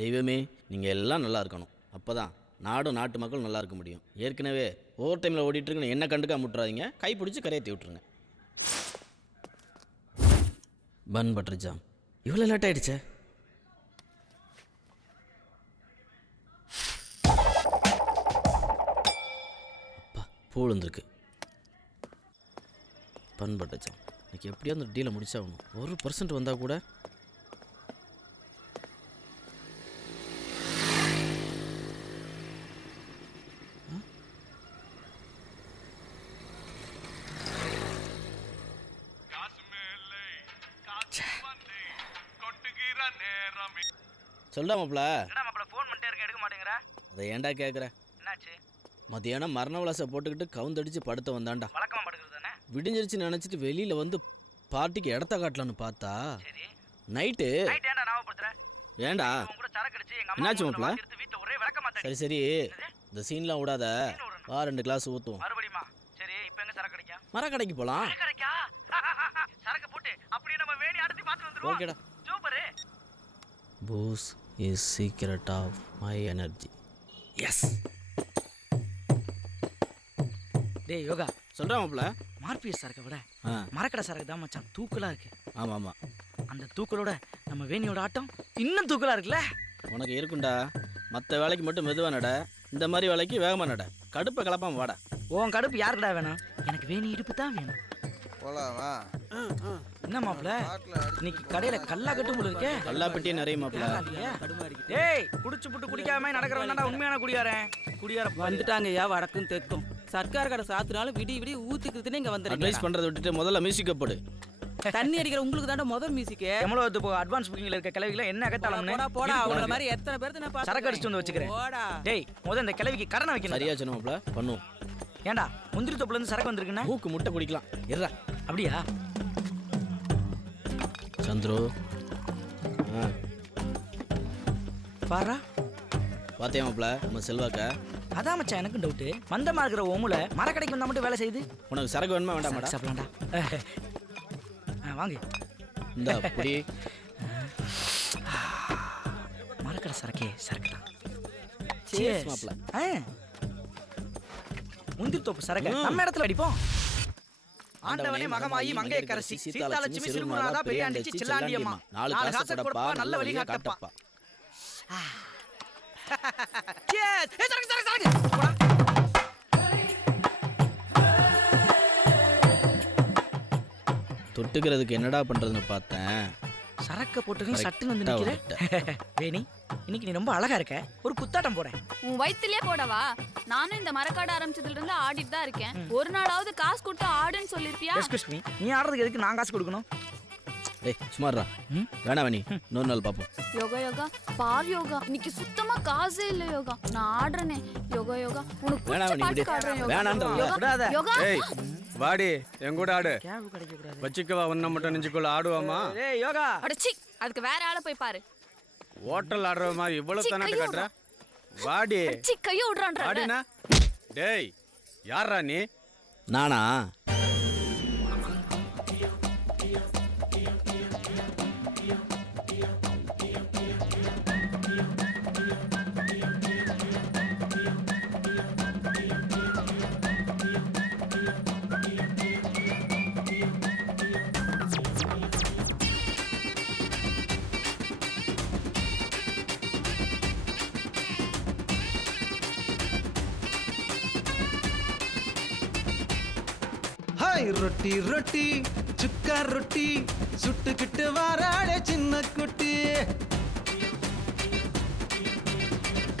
தெய்வமே, நீங்கள் எல்லாம் நல்லா இருக்கணும். அப்போ தான் நாடும் நாட்டு மக்களும் நல்லா இருக்க முடியும். ஏற்கனவே ஓவர் டைமில் ஓடிட்டுருக்குன்னு என்ன கண்டுக்காம விட்டுறாதீங்க. கை பிடிச்சி கரையேற்றி விட்டுருங்க. பன் பட்டர் ஜாம் இவ்வளோ லேட் ஆகிடுச்சே. அப்பா பூ விழுந்திருக்கு. பன் பட்டர் ஜாம் இன்னைக்கு எப்படியா அந்த டீலை முடிச்சாகணும். 1% வந்தால் கூட. சொல்டா மாப்ள. என்னடா மாப்ள ஃபோன் பண்ணிட்டே இருக்க எடுக்க மாட்டேங்கற? அதை ஏன்டா கேக்குற? என்னாச்சு? மதியானம் மரண விலாச போட்டுக்கிட்டு கவுந்தடிச்சு படுத்து வந்தான்டா. வழக்கமா படுக்கிறது தானே? விடிஞ்சிருச்சு நினைச்சிட்டு வெளியில வந்து பார்ட்டிக்கு இடத்த காட்டலான்னு பார்த்தா சரி நைட்டு ஏன்டா ஞாபகப்படுத்துற? ஏன்டா உன் கூட சரக்கு அடிச்சு எங்க அம்மா என்னாச்சு மாப்ள? வீட்ல ஒரே விளக்க மாட்டேன். சரி சரி இந்த சீன்லாம் விடாத. வா 2 கிளாஸ் ஊத்துவோம். மறுபடியுமா? சரி இப்போ எங்க சரக்கு அடிக்க? மரக்கடைக்கு போலாம். மரக்கடைக்கா? சரக்கு போட்டு அப்படியே நம்ம வேணி அடுத்து பாத்து வந்துருவோம். ஓகேடா. Super. Booze is secret of my energy. Yes. டேய் யோகா, சொல்றா மாப்ள. மார்பிஎஸ் சரக்கை விட மரக்கடை சரக்கு தான் மச்சான் தூக்கலா இருக்கு. ஆமா ஆமா. அந்த தூக்கலோட நம்ம வேணியோட ஆட்டம் இன்னும் தூக்கலா இருக்குல்ல. உனக்கு இருக்குண்டா. மற்ற வேலைக்கு மட்டும் மெதுவா நட, இந்த மாதிரி வேலைக்கு வேகமா நட. கடுப்பை கலப்பாம வாடா. உன் கடுப்பு யாருக்குடா வேணும்? எனக்கு வேணி இடுப்பு தான் வேணும். போலாமா? என்ன மாப்ள இன்னைக்கு கடையில கல்லா கட்டு போல இருக்கே. கல்லா பெட்டியே நிறைய மாப்ள. டேய் குடிச்சு புட்டு குடிக்காம நடக்கிறவன் தான்டா உண்மையான குடியாரன். குடியார வந்துட்டாங்க ஐயா வடக்கும் தெற்கும். சர்க்கார் கடை சாத்துனாலும் விடி விடி ஊத்திக்கிறதுன்னு இங்க வந்துருக்கீங்க. அட்வைஸ் பண்றதை விட்டுட்டு முதல்ல மியூசிக் போடு. தண்ணி அடிக்கிற உங்களுக்கு தாண்டா முதல் மியூசிக். எவ்வளவு இப்போ அட்வான்ஸ் புக்கிங்ல இருக்க கிளவிகளை என்ன அகத்தாளம்னு போடா போடா அவங்கள மாதிரி எத்தனை பேருக்கு நான் பாத்து சரக்கு அடிச்சு வந்து வச்சுக்கிறேன். போடா டேய் முத இந்த கிளவிக்கு கடனை வைக்கணும். சரியா சொன்ன மாப்ள. பண்ணுவோம். ஏன்டா முந்திரி தொப்புல இருந்து சரக்கு வந்திருக்குன்னா மூக்கு முட்டை குடிக்கலாம். இருடா. அப்படியா? சந்துரு பாரா பாத்தியா மாப்ள நம்ம செல்வாக்க? அதான் மச்சான் எனக்கு டவுட். மந்தமா இருக்கிற ஓமுல மரக்கடைக்கு வந்தா மட்டும் வேலை செய்யுது. உனக்கு சரக்கு வேணுமா வேண்டாமாடா? சாப்பிடலாம்டா. வாங்க. இந்த புடி. மரக்கடை சரக்கே சரக்கு தான். Cheers மாப்ள. முந்திரி தோப்பு சரக்கு நம்ம இடத்துல அடிப்போம். ஆண்டவனே மகமாயி மங்கைய கரசி சீதாலட்சுமி சிறுமுனாதா பெரியாண்டிச்சி சில்லாண்டியம்மா 4 காசு கொடுப்பா நல்ல வழி காட்டப்பா. Cheers. சரக்கு சரக்கு சரக்கு. போடா. தொட்டுக்கிறதுக்கு என்னடா பண்றதுன்னு பார்த்தேன். சரக்க போட்டு சட்டுன்னு வந்து நிக்கிற. வேணி இன்னைக்கு நீ ரொம்ப அழகா இருக்க. ஒரு குத்தாட்டம் போறேன். உன் வயித்துலயே போடவா? நானும் இந்த மரக்காடு ஆரம்பிச்சதுல இருந்து ஆடிட்டு தான் இருக்கேன். ஒரு நாளாவது காசு கொடுத்து ஆடுன்னு சொல்லிருப்பியா? எக்ஸ்கியூஸ் மீ, நீ ஆடுறதுக்கு எதுக்கு நான் காசு கொடுக்கணும்? டேய் சுமாரா. வேணா வேணி இன்னொரு நாள் பாப்போம். யோகா யோகா பார் யோகா, இன்னைக்கு சுத்தமா காசே இல்ல யோகா. நான் ஆடுறேனே யோகா யோகா. உனக்கு வேணா பிடிச்ச வேணி பாட்டு விடு. ஆடுறேன் யோகா. வேணான்றல. விடாத. யோகா ஏய் வாடி என் கூட ஆடு. கேவு கிடைக்க கூடாது. வச்சிக்கவா ஒன்ன மட்டும் நெஞ்சுக்குள்ள ஆடுவாமா? ஏய் யோகா. அடச்சி, அதுக்கு வேற ஆளை போய் பாரு. ஹோட்டல் ஆடுற மாதிரி இவ்வளவு தன்னாட்ட காட்டுற. வாடி. அடச்சி கைய விடுறான்டா. வாடினா. டேய் யாரா நீ? நானா? ரொட்டி ரொட்டி சுக்கா ரொட்டி சுட்டுக்கிட்டு வாராட சின்ன குட்டி,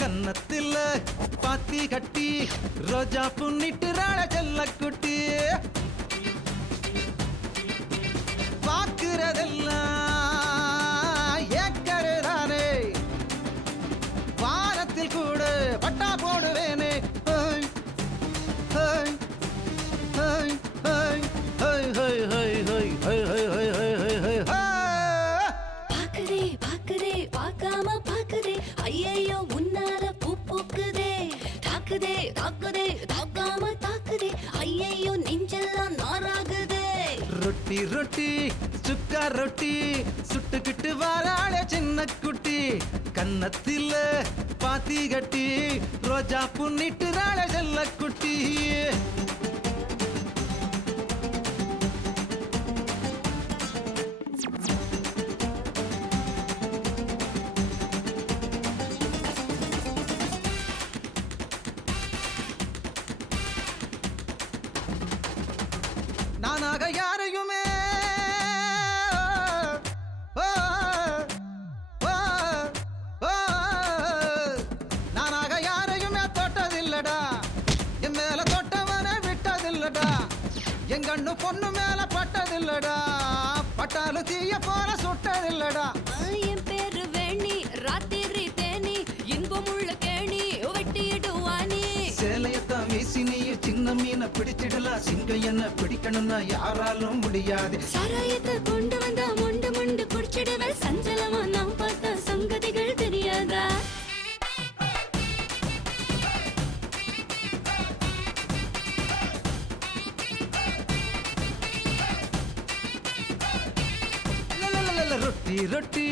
கன்னத்தில் பாத்தி கட்டி ரோஜா புண்ணிட்டு ராட செல்ல குட்டி, பாக்குறதெல்லாம் ஏக்கருதானே வாரத்தில் கூட பட்டா போடுவேனே. பாக்குதே பாக்குதே பார்க்காம பாக்குதே, ஐயையோ முன்னால பூ பூக்குதே, தாக்குதே தாக்குதே தாக்காம தாக்குதே, ஐயையோ நெஞ்செல்லாம் நாராகுதே. ரொட்டி ரொட்டி சுக்கா ரொட்டி சுட்டுக்கிட்டு வாராளே சின்ன குட்டி கன்னத்தில பாத்தி கட்டி ரோஜா புண்ணிட்டு ராள செல்ல குட்டி நானாக யாரையுமே ஓ, ஓ, ஓ, நானாக யாரையுமே தொட்டதில்லடா என் மேல தொட்டவனை விட்டதில்லடா என் கண்ணு பொண்ணு மேல பட்டதில்லடா பட்டாலும் தீய போல சுட்டதில்லடா என் பேரு வேணி ராத்திரி தேனி இன்பமுள்ள கேணி வெட்டிடுவானி சேலையத்தான் வீசி நீ சின்ன மீனை பிடிச்சிடலாம் சிங்கம் என்ன பிடிக்கணும்னா யாராலும் முடியாது சாராயத்தை கொண்டு வந்தா மொண்டு மொண்டு குடிச்சிடுவேன் சஞ்சலமா நான் பார்த்த சங்கதிகள் தெரியாதா ரொட்டி ரொட்டி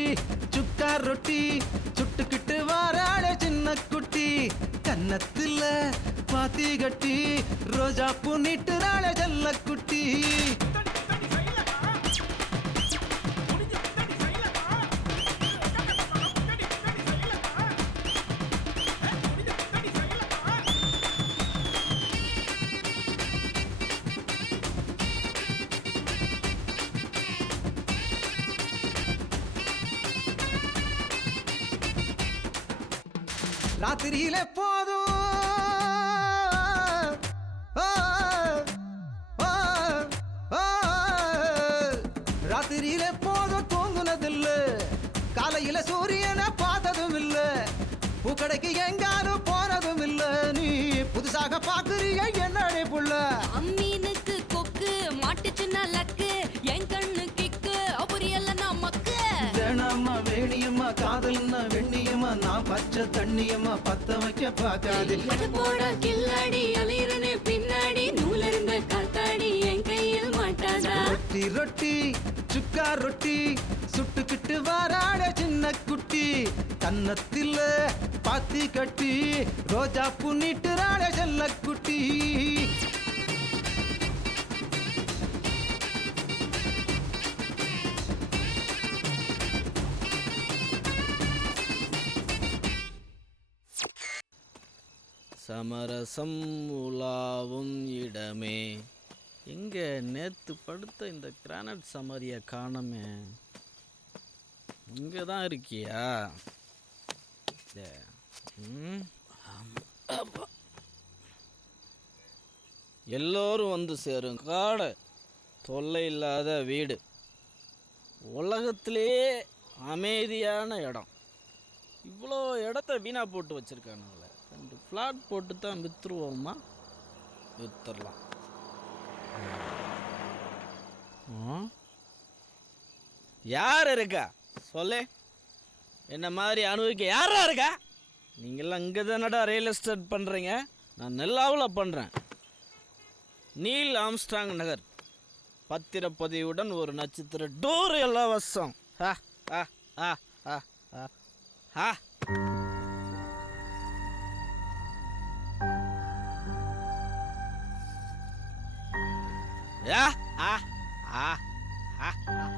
சுக்கா ரொட்டி சுட்டுக்கிட்டு வாராளே சின்ன குட்டி கன்னத்துல பாத்தி கட்டி ரோஜா புண்ணிட்டு ராள ஜல்ல குட்டி ராத்திரியில போதும் ஓ, ஓ, ஓ, ராத்திரியில போதும் தூங்குனதில்ல காலையில சூரியனை பார்த்ததும் இல்ல பூக்கடைக்கு எங்காலும் போனதும் இல்ல நீ புதுசாக பாக்குறிய என்னடே புள்ள அம்மீனுக்கு கொக்கு மாட்டுச்சுன்னா லக்கு என் கண்ணு கிக்கு புரியல நமக்கு வேணாமா வேணியம்மா காதல்னா வெண்ணியம்மா நான் பச்சை தண்ணியம்மா பத்த வைக்க பார்க்காது எட போடா கில்லாடி அலையிறனே பின்னாடி நூலிருந்த காத்தாடி என் கையில் மாட்டாதா ரொட்டி ரொட்டி சுக்கா ரொட்டி சுட்டுக்கிட்டு வாராட சின்ன குட்டி கன்னத்தில பாத்தி கட்டி ரோஜா புண்ணிட்டு ராட செல்ல குட்டி சமரசம் உலாவும் இடமே எங்க நேத்து படுத்த இந்த கிரானைட் சமாதியை காணமே இங்கே தான் இருக்கியா இதே, ஆமா. அப்பா. எல்லோரும் வந்து சேரும் காடு தொல்லை இல்லாத வீடு உலகத்திலேயே அமைதியான இடம் இவ்வளோ இடத்த வீணாக போட்டு வச்சுருக்கானுங்களே 2 ஃப்ளாட் போட்டு தான் விற்றுருவோமா விற்றுடலாம் யார் இருக்கா சொல்லு என்ன மாதிரி அனுபவிக்க யாரா இருக்கா நீங்களாம் இங்கே தானடா ரியல் எஸ்டேட் பண்ணுறீங்க நான் நெல்லாவில் பண்ணுறேன் நீல் ஆம்ஸ்ட்ராங் நகர் பத்திரப்பதிவுடன் ஒரு நட்சத்திர டோர் இலவசம் ஹா ஹா ஹா ஹா ஹா ஹா யா ஆ ஆ ஆ ஆ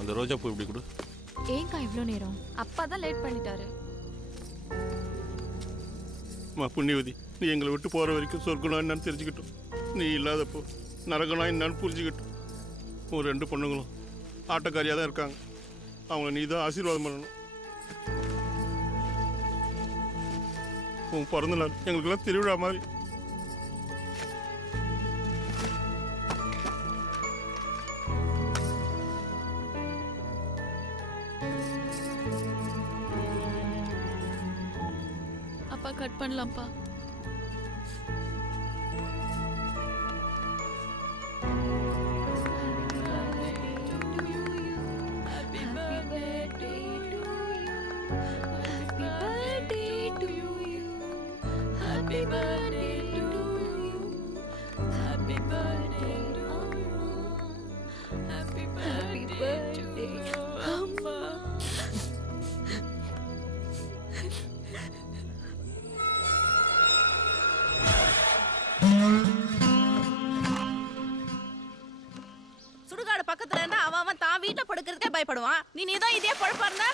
அந்த ரோஜா பூ இப்படி கொடு. ஏங்கா இவ்வளோ நேரம் அப்பா தான் லேட் பண்ணிட்டாரு அம்மா புண்ணியவதி, நீ எங்களை விட்டு போகிற வரைக்கும் சொர்க்கணும் என்னன்னு தெரிஞ்சுக்கிட்டோம். நீ இல்லாதப்போ நரகனா என்னன்னு புரிஞ்சுக்கிட்டோம். உன் 2 பொண்ணுங்களும் ஆட்டக்காரியாக தான் இருக்காங்க. அவங்கள நீ தான் ஆசீர்வாதம் பண்ணணும். உன் பிறந்த நாள் எங்களுக்கெல்லாம் திருவிழா மாதிரி. வாப்பா கட் பண்ணலாம்ப்பா. சுடுகாடு பக்கத்துல இருந்தா அவன் தான் வீட்டுல படுக்கிறதுக்கே பயப்படுவான். நீதான் இதே பொழப்பா இருந்தா?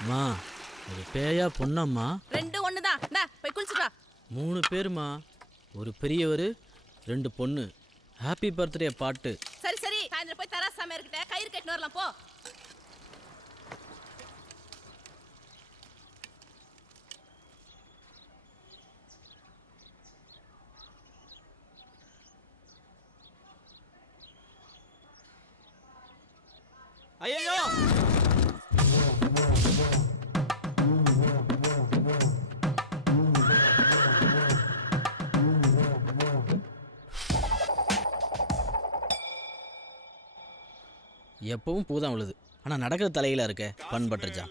அம்மா ஒரு பேயா பொண்ணம்மா? ரெண்டு ஒண்ணுதான். இந்தா போய் குளிச்சுட்டு வா. 3 பேருமா, ஒரு பெரியவர் 2 பொண்ணு. ஹாப்பி பர்த்டே பாட்டு. சரி சரி, சாயந்தரம் போய் தராசாமி இருக்கிட்ட கயிறு கட்டின்னு வரலாம் போ. ஐயோ எப்பவும் பூதான் விழுது, ஆனா நடக்கிற தலையில இருக்க பண்பட்டுருச்சா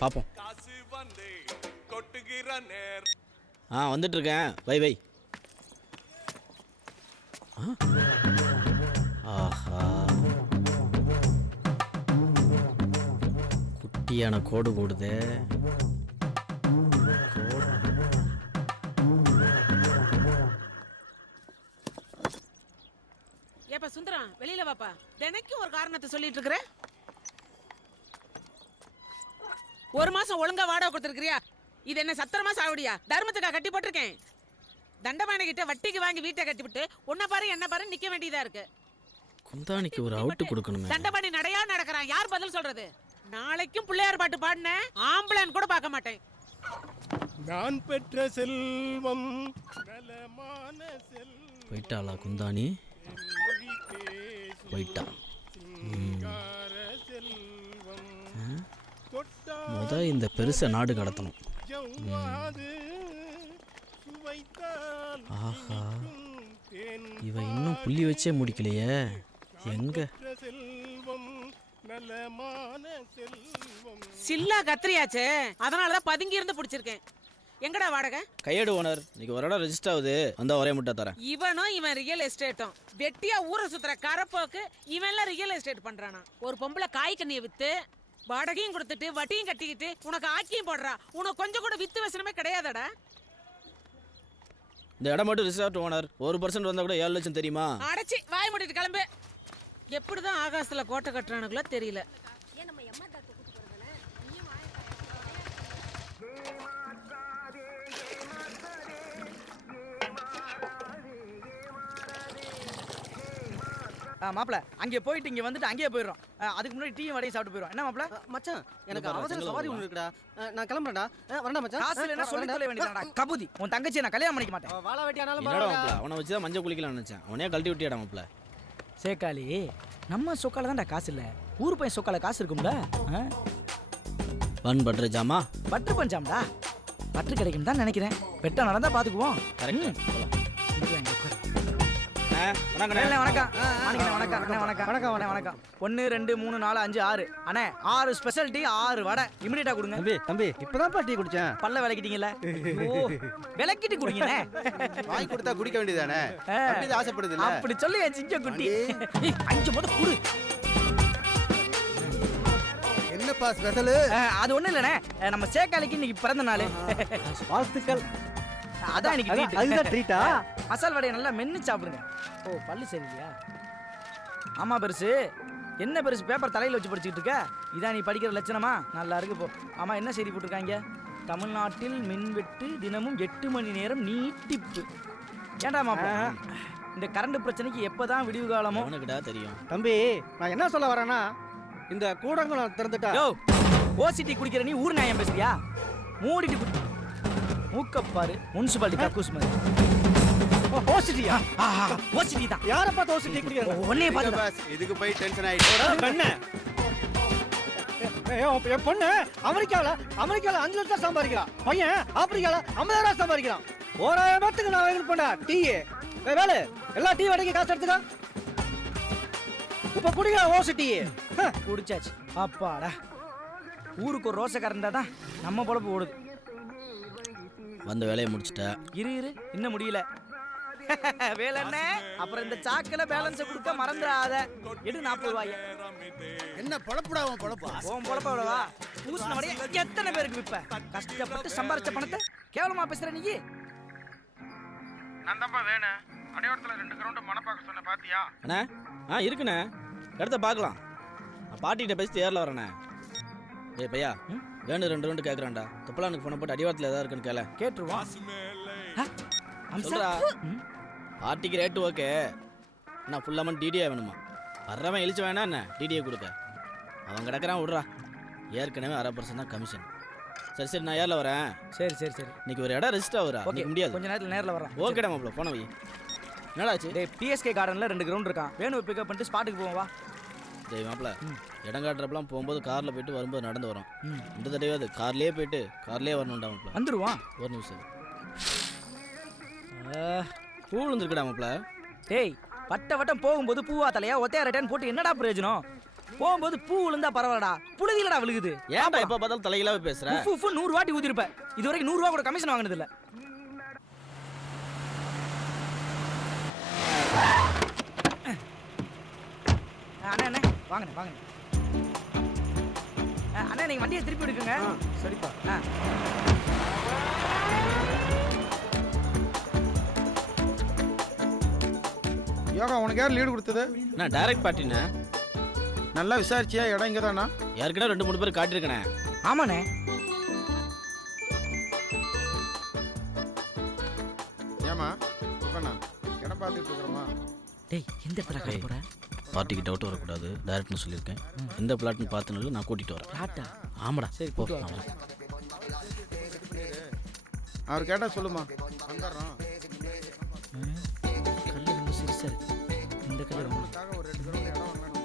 பாப்போம். வந்துட்டு இருக்கேன், வை வை. ஆஹா, குட்டியான கோடு போடுதே. ஏப்பா சுந்தரம், வெளியில வாப்பா. தினைக்கும் ஒரு காரணத்தை சொல்லிட்டு இருக்கிற. ஒரு மாசம் ஒழுங்கா வாடகை கொடுத்துருக்கிறியா? இது என்ன சத்திரமா சாவடியா? தர்மத்துக்கா கட்டி போட்டிருக்கேன். தண்டமான கிட்ட வட்டிக்கு வாங்கி வீட்டை கட்டிவிட்டு உன்ன பாரு என்ன பாரு நிக்க வேண்டியதா இருக்கு. குந்தானிக்கு ஒரு அவுட்டு கொடுக்கணுமே. தண்டபாணி நடையா நடக்கிறான், யார் பதில் சொல்றது? நாளைக்கும் பிள்ளையார் பாட்டு பாடின ஆம்பளன் கூட பார்க்க மாட்டேன். நான் பெற்ற செல்வம் நலமான செல்வம். போயிட்டாளா குந்தானி? போயிட்டா. இந்த பெருச நாடு கடத்தணும். ஆஹா, இவ இன்னும் புள்ளி வச்சே முடிக்கலையே. எங்க சில்லா கத்திரியாச்சே, அதனாலதான் பதுங்கி இருந்து பிடிச்சிருக்கேன். எங்கடா வாடகை? கையேடு ஓனர், இன்னைக்கு ஒரு இடம் ரெஜிஸ்டர் ஆகுது, வந்தா ஒரே முட்டை தரேன். இவனும் இவன் ரியல் எஸ்டேட்டும் வெட்டியா ஊரை சுத்துற கரப்போக்கு இவன்லாம் ரியல் எஸ்டேட் பண்றானா? ஒரு பொம்பளை காய் கண்ணியை வித்து வாடகையும் கொடுத்துட்டு வட்டியும் கட்டிக்கிட்டு உனக்கு ஆக்கியும் போடுறா. உனக்கு கொஞ்சம் கூட வித்து வசனமே கிடையாதடா. இந்த இடம் மட்டும் ரிசார்ட் ஓனர், 1% வந்தா கூட 7 லட்சம் தெரியுமா? அடைச்சி வாய் மூடிட்டு கிளம்பு. எப்படிதான் ஆகாசத்துல கோட்டை கட்டுறானுங்களோ தெரியல. மாப்பிள அங்கே போயிட்டு இங்கே வந்துட்டு அங்கேயே போயிடும். அதுக்கு முன்னாடி டீயும் வடையும் சாப்பிட்டு போயிடும். என்ன மாப்பிள? மச்சான் எனக்கு அவசர சவாரி ஒன்று இருக்குடா. நான் கிளம்புறேன்டா. வரண்டா மச்சான். காசு இல்லைன்னா சொல்லி தொலை வேண்டியதாடா கபூதி. உன் தங்கச்சியை நான் கல்யாணம் பண்ணிக்க மாட்டேன். வாழ வெட்டியானாலும் என்னடா மாப்ள, அவனை வச்சு தான் மஞ்சள் குளிக்கலாம்னு நினைச்சேன், அவனே கழட்டி விட்டியாடா மாப்ள. சேக்காளி, நம்ம சொக்கால தான்டா காசு இல்லை, ஊர் பையன் சொக்கால காசு இருக்கும்ல. பன் பட்டர் ஜாமா, பட்டர் பஞ்சாம்டா. பட்டர் கிடைக்கும் தான் நினைக்கிறேன். பெட்டா நடந்தா பாத்துக்குவோம். வணக்கம் வணக்கம் வணக்கம் வணக்கம். 1 2 3 4 5 6 அண்ணே 6 ஸ்பெஷல் டீ 6 வடை இமிடியேட்டா கொடுங்க. தம்பி இப்பதான் டீ குடிச்சேன். பல்ல விளக்கிட்டீங்கல்ல? ஓ விளக்கிட்டு குடிங்கண்ணே. வாங்கி கொடுத்தா குடிக்க வேண்டியதானே? அப்படி ஆசைப்படுது இல்ல? அப்படி சொல்லி என் சிங்க குட்டி 5 முத குடு. என்னப்பா ஸ்பெஷல்? அது ஒண்ணு இல்லண்ணே, நம்ம சேக்காலிக்கு இன்னைக்கு பிறந்த நாள். வாழ்த்துக்கள். அதான் இன்னைக்கு ட்ரீட். அதுதான் ட்ரீட்டா? மசால் வடையை நல்லா மென்னு சாப்பிடுங்க. ஓ பல்லு சரியில்லையா? ஆமா பெருசு, என்ன பெருசு பேப்பர் தலையில வச்சு படிச்சுட்டு இருக்க? இதான் நீ படிக்கிற லட்சணமா? நல்லா இருக்கு போ. ஆமா என்ன செய்தி போட்டிருக்காங்க? தமிழ்நாட்டில் மின்வெட்டு தினமும் 8 மணி நேரம் நீட்டிப்பு. ஏண்டா மாப்பிள, இந்த கரண்ட் பிரச்சனைக்கு எப்பதான் விடிவு காலமோ? உனக்குடா தெரியும் தம்பி நான் என்ன சொல்ல வரேன்னா, இந்த கூடங்குளம் திறந்துட்டா. யோ ஓசிட்டி குடிக்கிற நீ ஊர் நியாயம் பேசுறியா? மூடிட்டு குடி. மூக்கப்பாரு முனிசிபாலிட்டி கக்கூஸ் மாதிரி. ஓசிட்டியா? ஓசிட்டி தான். யாரை பார்த்து ஓசிட்டி குடிக்கிறாங்க? ஒன்னே பார்த்து இதுக்கு போய் டென்ஷன் ஆயிட்டு கண்ணே என் பொண்ணு அமெரிக்காவில் 5 லட்சம் சம்பாதிக்கிறான். பையன் ஆப்பிரிக்காவில் 50,000 சம்பாதிக்கிறான். 1000 பேத்துக்கு நான் வாங்கிட்டு போனேன் டீ. வேலை எல்லா டீ வடைக்கு காசு எடுத்துக்கா. இப்ப குடிக்கிற ஓசு டீ குடிச்சாச்சு. அப்பாடா, ஊருக்கு ஒரு ரோசக்காரன் தான் நம்ம பொழப்பு ஓடுது. வந்த வேலையை முடிச்சிட்ட. இரு இன்னும் முடியல. வேலைண்ணே, அப்புறம் இந்த சாக்கில பேலன்ஸை கொடுக்க மறந்துடாத. எடு 40 ரூபாய். என்ன பொழப்புடா உன் பொழப்பா? உன் பொழப்ப விடவா? பூசின வடைய எத்தனை பேருக்கு விப்ப? கஷ்டப்பட்டு சம்பாரிச்ச பணத்தை கேவலமா பேசுற நீ. நான் தான்ப்பா வேணும். அடையாளத்துல 2 கிரவுண்ட் மனப்பாக்க சொன்ன பாத்தியா? அண்ணா இருக்குண்ணே, இடத்த பார்க்கலாம். நான் பாட்டிகிட்ட பேசி ஏரில் வரேண்ணே. ஏய் பையா, வேணும் 2 ரவுண்டு கேட்குறான்டா. தொப்பலானுக்கு ஃபோனை போட்டு அடிவாரத்தில் ஏதாவது இருக்குன்னு கேள. கேட்டுருவான். சொல்றா, பார்ட்டிக்கு ரேட்டு ஓகே. நான் ஃபுல் அமௌண்ட் டிடிஏ வேணுமா? வர்றவன் இழிச்சு வேணா என்ன டிடிஏ கொடுக்க? அவன் கிடக்கிறான், விட்றா. ஏற்கனவே 1/2% தான் கமிஷன். சரி நான் ஏரில் வரேன். சரி இன்னைக்கு ஒரு இடம் ரெஜிஸ்டர் ஆகுறா. ஓகே, முடியாது. கொஞ்ச நேரத்தில் நேரில் வரான். ஓகேடா மாப்பிள்ள, போன வை. என்னடாச்சு? டேய், பிஎஸ்கே கார்டனில் 2 கிரவுண்ட் இருக்கான். வேணும் பிக்கப் பண்ணிட்டு ஸ்பாட்டுக்கு போவோம் வா. டேய் மாப்பிள்ள, இடம் காட்டுறப்பெல்லாம் போகும்போது காரில் போயிட்டு வரும்போது நடந்து வரோம். இந்த தடவையாவது கார்லேயே போயிட்டு கார்லேயே வரணும்டா மாப்பிள்ள. வந்துடுவான். ஒரு நிமிஷம். பூ விழுந்துருக்குடா மாப்பிள்ள. டேய், வட்டம் போகும்போது பூவா தலையா ஒத்தையா ரிட்டர்ன் போட்டு என்னடா பிரயோஜனம்? போகும்போது பூ விழுந்தா பரவாயில்லடா, புழுதிலடா விழுகுது. ஏன்டா எப்போ பார்த்தாலும் தலையிலாவே பேசுற? 100 வாட்டி ஊதிருப்ப. இது வரைக்கும் 100 ரூபா கூட கமிஷன் வாங்கினது இல்ல. அண்ணா வாங்க. அண்ணா நீங்க வண்டியை திருப்பி எடுக்குங்க. சரிப்பா. யோகா, உனக்கு யார் லீடு கொடுத்தது? நான் டைரக்ட் பார்ட்டிண்ணே. நல்லா விசாரிச்சியா? இடம் இங்கே தானா? யாருக்கிட்ட 2-3 பேர் காட்டியிருக்கேனே. ஆமாண்ணே. ஏமா இப்பண்ணா இடம் பார்த்துட்டு இருக்கிறோமா? டேய், எந்த இடத்துல காட்ட போற? பார்ட்டிக்கு டவுட் வரக்கூடாது, டைரக்ட்னு சொல்லியிருக்கேன். எந்த பிளாட்னு பார்த்துனாலும் நான் கூட்டிகிட்டு வரேன். பிளாட்டா? ஆமாடா. சரி, போ. கூட்டு வா. அவர் கேட்டால் சொல்லுமா, வந்துடுறோம். கல்லு ரொம்ப சிறுசா இருக்கு. இந்த கல்லு ரொம்ப ஒரு 2 கிரவுண்ட் இடம் வாங்கலாம்னு.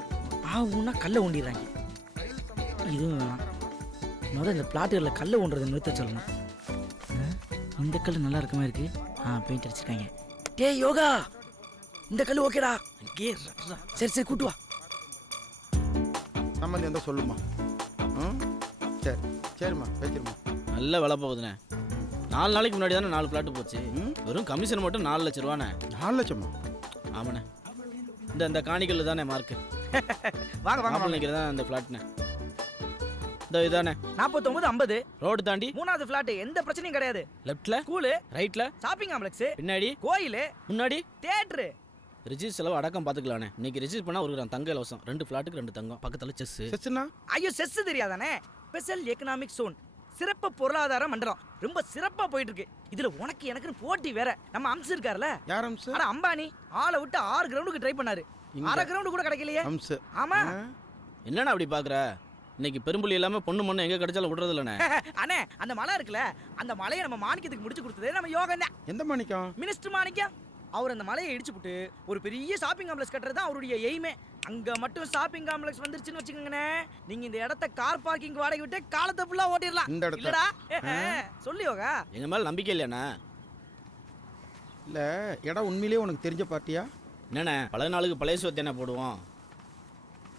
ஆகும்னா கல்லை ஊண்டிடுறாங்க. இதுவும் வேணாம். முதல்ல இந்த பிளாட்டுகளில் கல்லை ஊண்டுறதை நிறுத்த சொல்லணும். இந்த கல் நல்லா இருக்க மாதிரி இருக்கு. பெயிண்ட் அடிச்சிருக்காங்க. டேய் யோகா, இந்த கல் ஓகேடா. சரி கூட்டு வா. சம்மந்தி இருந்தால் சொல்லுமா. சரிம்மா, வச்சிருமா. நல்ல விலை போகுதுண்ணே. 4 நாளைக்கு முன்னாடி தானே 4 பிளாட்டு போச்சு. வெறும் கமிஷன் மட்டும் 4 லட்ச ரூபாண்ணே. 4 லட்சமா? ஆமாண்ணே. இந்த காணிக்கல் தானே மார்க்கு. வாங்க நினைக்கிறதா அந்த பிளாட்ண்ணே. இந்த இதானே 49-50 ரோடு தாண்டி 3வது பிளாட். எந்த பிரச்சனையும் கிடையாது. லெஃப்ட்ல, ஸ்கூலு, ரைட்ல ஷாப்பிங் காம்ப்ளெக்ஸ், பின்னாடி கோயில், முன்னாடி தியேட்டர். ரிஜிஸ்டர் செலவு அடக்கம் பார்த்துக்கலானே. இன்னைக்கு ரிஜிஸ்டர் பண்ணா ஒரு தங்க இலவசம். 2 பிளாட்டுக்கு 2 தங்கம். பக்கத்தில் செஸ். செஸ்னா? ஐயோ, செஸ் தெரியாதானே? ஸ்பெஷல் எக்கனாமிக் சோன், சிறப்பு பொருளாதார மண்டலம். ரொம்ப சிறப்பா போயிட்டு இருக்கு. இதுல உனக்கு எனக்குன்னு போட்டி வேற. நம்ம அம்சு இருக்காருல்ல? யார் அம்சு? அட அம்பானி. ஆளை விட்டு 6 கிரவுண்டுக்கு ட்ரை பண்ணாரு. 1/2 கிரவுண்டு கூட கிடைக்கலையே. அம்சு. ஆமா. என்னண்ணா அப்படி பாக்குற? இன்னைக்கு பெரும்புலி இல்லாம பொண்ணு மண்ணு எங்க கிடைச்சாலும் விடுறது இல்லண்ணே. அண்ணே, அந்த மலை இருக்குல்ல, அந்த மலையை நம்ம மாணிக்கத்துக்கு முடிச்சு கொடுத்தது நம்ம யோகா தான். எந்த மாணிக்கம்? மினிஸ்டர் மாணிக்கம். அவர் அந்த மலையை இடிச்சுப்புட்டு ஒரு பெரிய ஷாப்பிங் காம்ப்ளெக்ஸ் கட்டுறது தான் அவருடைய எய்மே. அங்க மட்டும் ஷாப்பிங் காம்ப்ளெக்ஸ் வந்துருச்சுன்னு வச்சுக்கோங்கண்ணே, நீங்க இந்த இடத்த கார் பார்க்கிங் வாடகை விட்டு காலத்தை ஃபுல்லா ஓட்டிடலாம். இந்த இடத்த இல்லடா சொல்லு யோகா. எங்க மேல நம்பிக்கை இல்லையாண்ணா? இல்ல, இடம் உண்மையிலேயே உனக்கு தெரிஞ்ச பார்ட்டியா? என்னண்ணே, பழைய நாளுக்கு பழைய சோத்து என்ன போடுவோம்?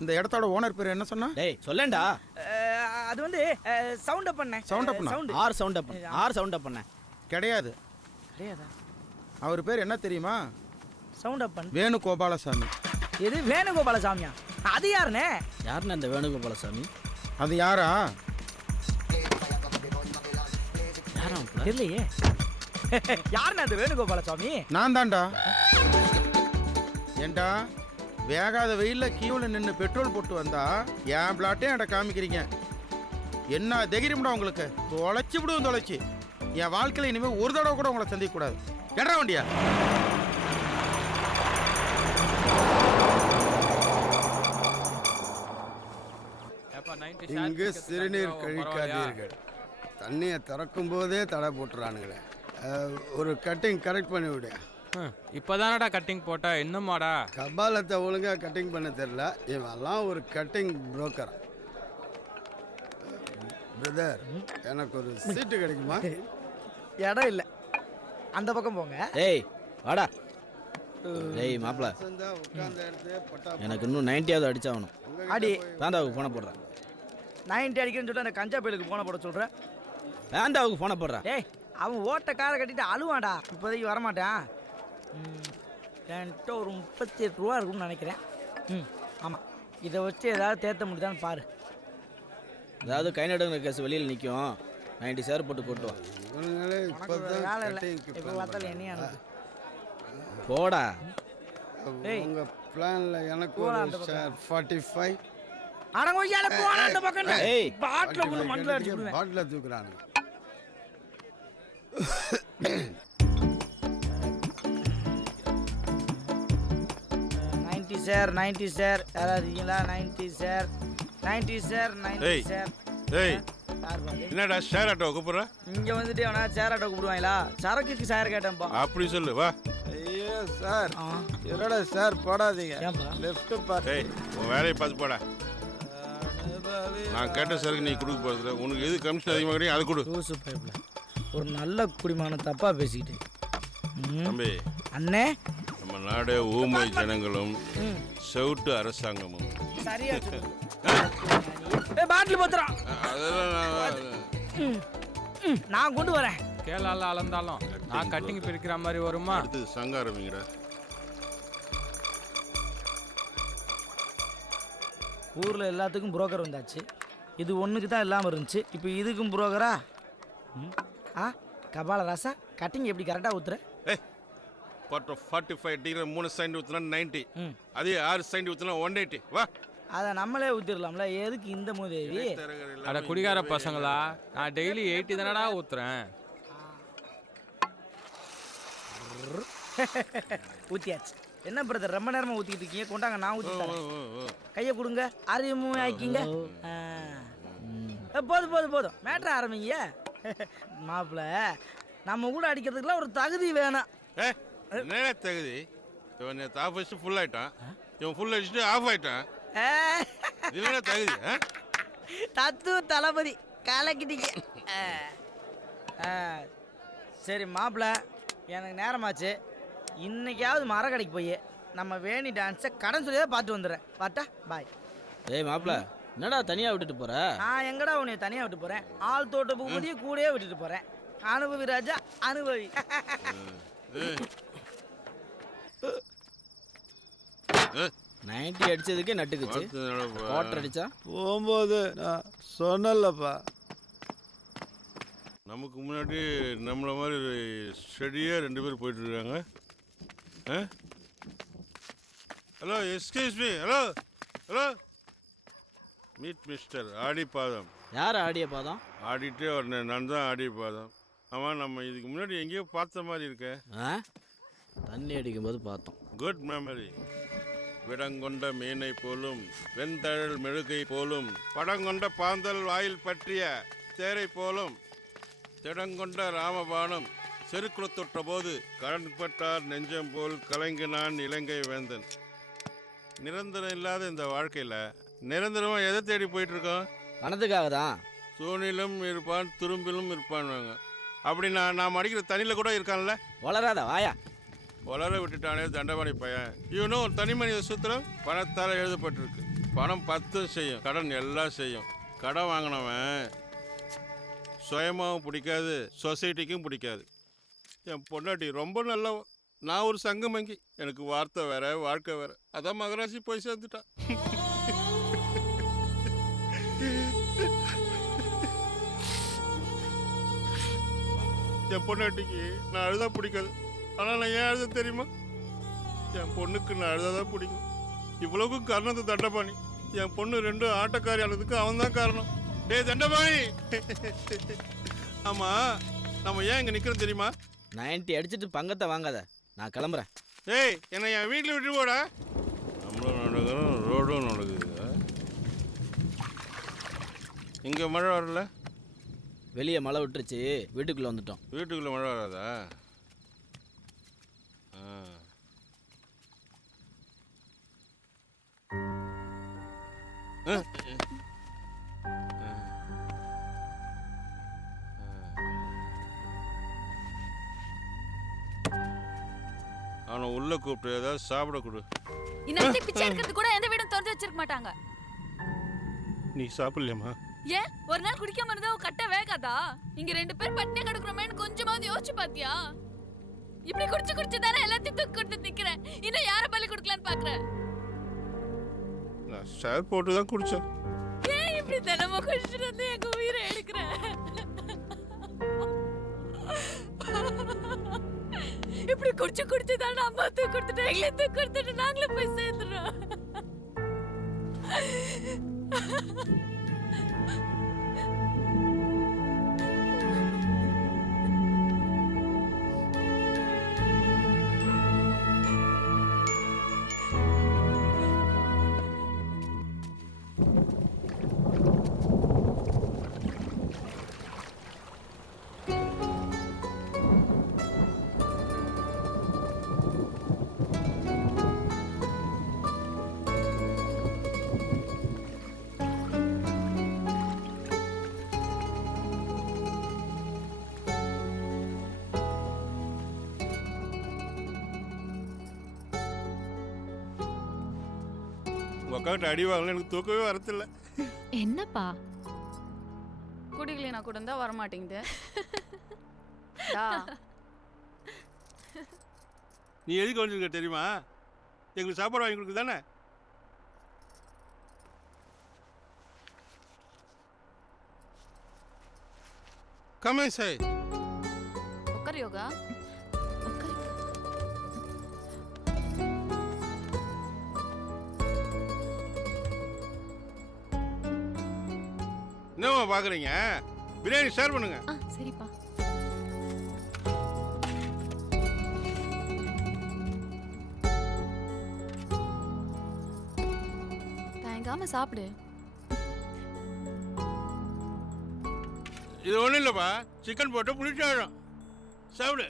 இந்த இடத்தோட ஓனர் பேர் என்ன சொன்னா? டேய் சொல்லேன்டா. அது வந்து சவுண்ட் அப் பண்ணேன். சவுண்ட் அப்னா? ஆர் சவுண்ட் அப் பண்ண கிடையாது. கிடையாதா? அவர் பேர் என்ன தெரியுமா? சவுண்ட் அப் பண்ண வேணுகோபாலசாமி. எது வேணுகோபாலசாமியா? அது யாருண்ணே? யாருண்ணே இந்த வேணுகோபாலசாமி? அது யாரா? தெரியலையே. யாருண்ணே அந்த வேணுகோபாலசாமி? நான் தான்டா. ஏண்டா, வேகாத வெயில்ல கீழே நின்று பெட்ரோல் போட்டு வந்தா என் பிளாட்டே என்கிட்ட காமிக்கிறீங்க. என்ன தைரியம்டா உங்களுக்கு? தொலைச்சி விடுவோம், தொலைச்சி. என் வாழ்க்கையில் இனிமேல் ஒரு தடவை கூட உங்களை சந்திக்க கூடாது. ஏடா வண்டியா? இங்கு சிறுநீர் கழிக்காதீர்கள். தண்ணியை திறக்கும் போதே தடை போட்டுறானுங்களே. ஒரு கட்டிங் கரெக்ட் பண்ணி விடு. இப்போதானடா கட்டிங் போட்ட, இன்னுமாடா? கபாலத்தை ஒழுங்காக கட்டிங் பண்ண தெரியல. இவெல்லாம் ஒரு கட்டிங் புரோக்கர். பிரதர் எனக்கு ஒரு சீட்டு கிடைக்குமா? இடம் இல்லை, அந்த பக்கம் போங்க. டேய் வாடா. டேய் மாப்பிள, உட்கார்ந்த இடத்துல பட்டா எனக்கு இன்னும் 90ஆவது அடிச்சாகணும். அடி வேண்டாவுக்கு ஃபோனை போடுறேன். 90 அடிக்கிறேன்னு சொல்லிட்டு அந்த கஞ்சா பயிலுக்கு போன போட சொல்கிறேன். வேண்டாவுக்கு ஃபோனை போடுறேன். டேய் அவன் ஓட்ட காரை கட்டிட்டு அழுவான்டா, இப்போதைக்கு வரமாட்டான். என்கிட்ட ஒரு 38 ரூபா இருக்கும்னு நினைக்கிறேன். ஆமாம், இதை வச்சு ஏதாவது தேத்த முடியுதான்னு பாரு. அதாவது கை நடுங்கிற கேஸ் வெளியில் நிற்கும். 90 சேர் போட்டு கூட்டுவான். இவனுங்களே உனக்கு ஒரு இப்போதான் வேலை இல்லை, கட்டிங்க்கு இப்போ plan பார்த்தாலும் என்னையா அனுப்பு. போடா. பண்றாங்க. உங்க பிளான்ல எனக்கு போடா ஒரு அந்த பக்கம். ஷேர் 45. அடங்கொய்யால போனா அந்த பக்கம். ஏய் பாட்டில் கொண்டு மண்ணில் அடிச்சு விடுவேன். பாட்டில் தூக்குறானுங்க. 90 சார் 90 சார், யாராவது இருக்கீங்களா? 90 சார் 90 சார் 90 ஏய். சார். ஏய் யார் பாரு? என்னடா ஷேர் ஆட்டோ கூப்பிட்ற? இங்க வந்துட்டு அவனா சேர் ஆட்டோ கூப்பிடுவாங்களா? சரக்குக்கு சார் கேட்டேன்ப்பா. அப்படி சொல்லு வா. ஐயோ சார், ஆ, என்னடா சார் போடாதீங்க. ஏன்பா? லெஃப்ட் பாரு. ஏய் உன் வேலையை பார்த்து போடா. நான் கேட்ட சரக்கு நீ கொடுக்க போகிறதுல உனக்கு எது கமிஷன் அதிகமாக கிடைக்கும் அது கொடு. லூசு பைப்ல ஒரு நல்ல குடிமான தப்பா பேசிக்கிட்டு. தம்பி, அண்ணே நம்ம நாடே ஊமை ஜனங்களும் செவுட்டு அரசாங்கமும். சரியா சொல்லு. ஏய் பாட்டில் பத்திரம் அதெல்லாம் நான் கொண்டு வரேன். கேளால அளந்தாலும் நான் கட்டிங் பிரிக்கிற மாதிரி வருமா? அடுத்தது சங்க ஆரம்பிங்கடா. ஊர்ல எல்லாத்துக்கும் புரோக்கர் வந்தாச்சு, இது ஒண்ணுக்கு தான் இல்லாம இருந்துச்சு. இப்போ இதுக்கும் புரோக்கரா? கபால ராசா, கட்டிங் எப்படி கரெக்டா ஊத்துற? ஏய் பட் 45 டிகிரி 3 சைண்ட் ஊற்றினா 90, அதே 6 சைண்ட் ஊற்றினா 180. வா. அதை நம்மளே ஊத்திடலாம்ல, எதுக்கு இந்த மூதேவி? அட குடிகார பசங்களா, நான் டெய்லி 80 தானடா ஊத்துறேன். ஊத்தியாச்சு. என்ன பிரதர் ரொம்ப நேரமா ஊத்திக்கிட்டு இருக்கீங்க? கொண்டாங்க நான் ஊத்தி தரேன். கையை கொடுங்க, அறிவு ஆக்கிங்க. போதும் போதும் போதும், மேட்ரு ஆரம்பிங்க. மாப்பிள்ள, நம்ம கூட அடிக்கிறதுக்குலாம் ஒரு தகுதி வேணும். என்ன தகுதி? இவன் ஆஃப் வச்சுட்டு ஃபுல் ஆயிட்டான், இவன் ஃபுல் அடிச்சுட்டு ஆஃப் ஆயிட்டான். இது என்ன தகுதி? தத்துவ தளபதி கலக்கிட்டீங்க. சரி மாப்பிள்ள, எனக்கு நேரமாச்சு. இன்னைக்காவது மரக்கடைக்கு போய் நம்ம வேணி டான்ஸை கடன் சொல்லியே பார்த்து வந்துடுறேன். பாட்டா பாய். ஏய் மாப்பிள, என்னடா தனியாக விட்டுட்டு போற? நான் எங்கடா உன்னை தனியாக விட்டு போகிறேன்? ஆள் தோட்ட பூபதியை கூடயே விட்டுட்டு போகிறேன். அனுபவி ராஜா அனுபவி. 90 அடிச்சதுக்கே நட்டுக்குச்சு. குவார்டர் அடிச்சா போகும்போது நான் சொன்னலப்பா. நமக்கு முன்னாடி நம்மளை மாதிரி ஸ்டடியாக 2 பேர் போயிட்டு இருக்காங்க. Hello excuse me. Hello hello meet mister Adipatham. யார் ஆடிய பாதம்? ஆடிட்டே வரேன், நான் தான் ஆடிப்பாதம். ஆமாம், நம்ம இதுக்கு முன்னாடி எங்கேயோ பார்த்த மாதிரி இருக்க. தண்ணி அடிக்கும்போது பார்த்தோம். Good memory. விடங்கொண்ட மீனை போலும் வெண்தழல் மெழுகை போலும் படங்கொண்ட பாந்தல் வாயில் பற்றிய தேரை போலும் திடங்கொண்ட ராமபானம் செருக்குளத்தொட்ட போது கடன்பட்டார் நெஞ்சம் போல் கலங்கினான் இலங்கை வேந்தன். நிரந்தரம் இல்லாத இந்த வாழ்க்கையில் நிரந்தரமாக எதை தேடி போயிட்டுருக்கோம்? பணத்துக்காக தான். தூணிலும் இருப்பான் துரும்பிலும் இருப்பான்வாங்க. அப்படி நான் அடிக்கிற தண்ணியில் கூட இருக்கான்ல. வளராத வாயா. வளர விட்டுட்டானே தண்டபாணி பையன். இவனும் ஒரு தனி மனித சூத்திரம் பணத்தால் எழுதப்பட்டிருக்கு. பணம் 10 செய்யும், கடன் எல்லாம் செய்யும். கடன் வாங்கினவன் சுயமாகவும் பிடிக்காது, சொசைட்டிக்கும் பிடிக்காது. என் பொண்டாட்டி ரொம்ப நல்லவ. நான் ஒரு சங்கமங்கி. எனக்கு வார்த்தை வேற வாழ்க்கை வேற. அதான் மகராசி போய் சேர்ந்துட்டான். என் பொண்டாட்டிக்கு நான் அழுதா பிடிக்காது. ஆனால் நான் ஏன் அழுத தெரியுமா? என் பொண்ணுக்கு நான் அழுதாதான் பிடிக்கும். இவ்வளவுக்கும் காரணம் தண்டபாணி. என் பொண்ணு 2 ஆட்டக்காரி ஆனதுக்கு அவன் தான் காரணம். டேய் தண்டபாணி, ஆமா நம்ம ஏன் இங்கே நிற்கிறோம் தெரியுமா? 90 அடிச்சுட்டு பங்கத்தை வாங்காத, நான் கிளம்புறேன். ஏய், என்னை என் வீட்டில் விட்டு போடா. நம்மளும் நடக்கிறோம், ரோடும் நடக்குது. இங்கே மழை வரல. வெளியே மழை விட்டுருச்சு, வீட்டுக்குள்ளே வந்துட்டோம். வீட்டுக்குள்ளே மழை வராதா? அவனை உள்ளே கூப்பிட்டு ஏதாவது சாப்பிட கொடு. இன்னைக்கு பிச்சை எடுக்கிறது கூட எந்த வீடும் திறந்து வச்சிருக்க மாட்டாங்க. நீ சாப்பிடலையாம்மா? ஏன் ஒரு நாள் குடிக்காம இருந்தா கட்ட வேகாதா? இங்க 2 பேர் பட்டினி கிடக்குறோமேன்னு கொஞ்சமாவது யோசிச்சு பாத்தியா? இப்படி குடிச்சு தானே எல்லாத்தையும் தூக்கி கொடுத்து நிக்கிறேன். இன்னும் யார பலி கொடுக்கலான்னு பாக்குறேன். நான் ஷேர் போட்டு தான் குடித்தேன். ஏன் இப்படி தினமும் குடிச்சிட்டு வந்து எங்க உயிரை எடுக்கிறேன்? இப்படி குடிச்சு தானே அம்மா தூக்கி கொடுத்துட்டு எங்களை தூக்கி கொடுத்துட்டு நாங்களும் போய் சேர்ந்துடுறோம். உங்கள் அக்காக்கிட்ட அடி வாங்கல, எனக்கு தூக்கவே வரதில்ல. என்னப்பா குடிக்கலைனா கூட இருந்தா வர மாட்டேங்குது. நீ எதுக்கு வந்துருக்க தெரியுமா? எங்களுக்கு சாப்பாடு வாங்கி கொடுக்கு தானே. கமே சார் உட்கார் யோகா. என்னம்மா பார்க்குறீங்க? பிரியாணி ஷேர் பண்ணுங்க. சரிப்பா. தயங்காம சாப்பிடு. இது ஒன்றும் இல்லைப்பா, சிக்கன் போட்டு புளிச்சாழம் சாப்பிடு.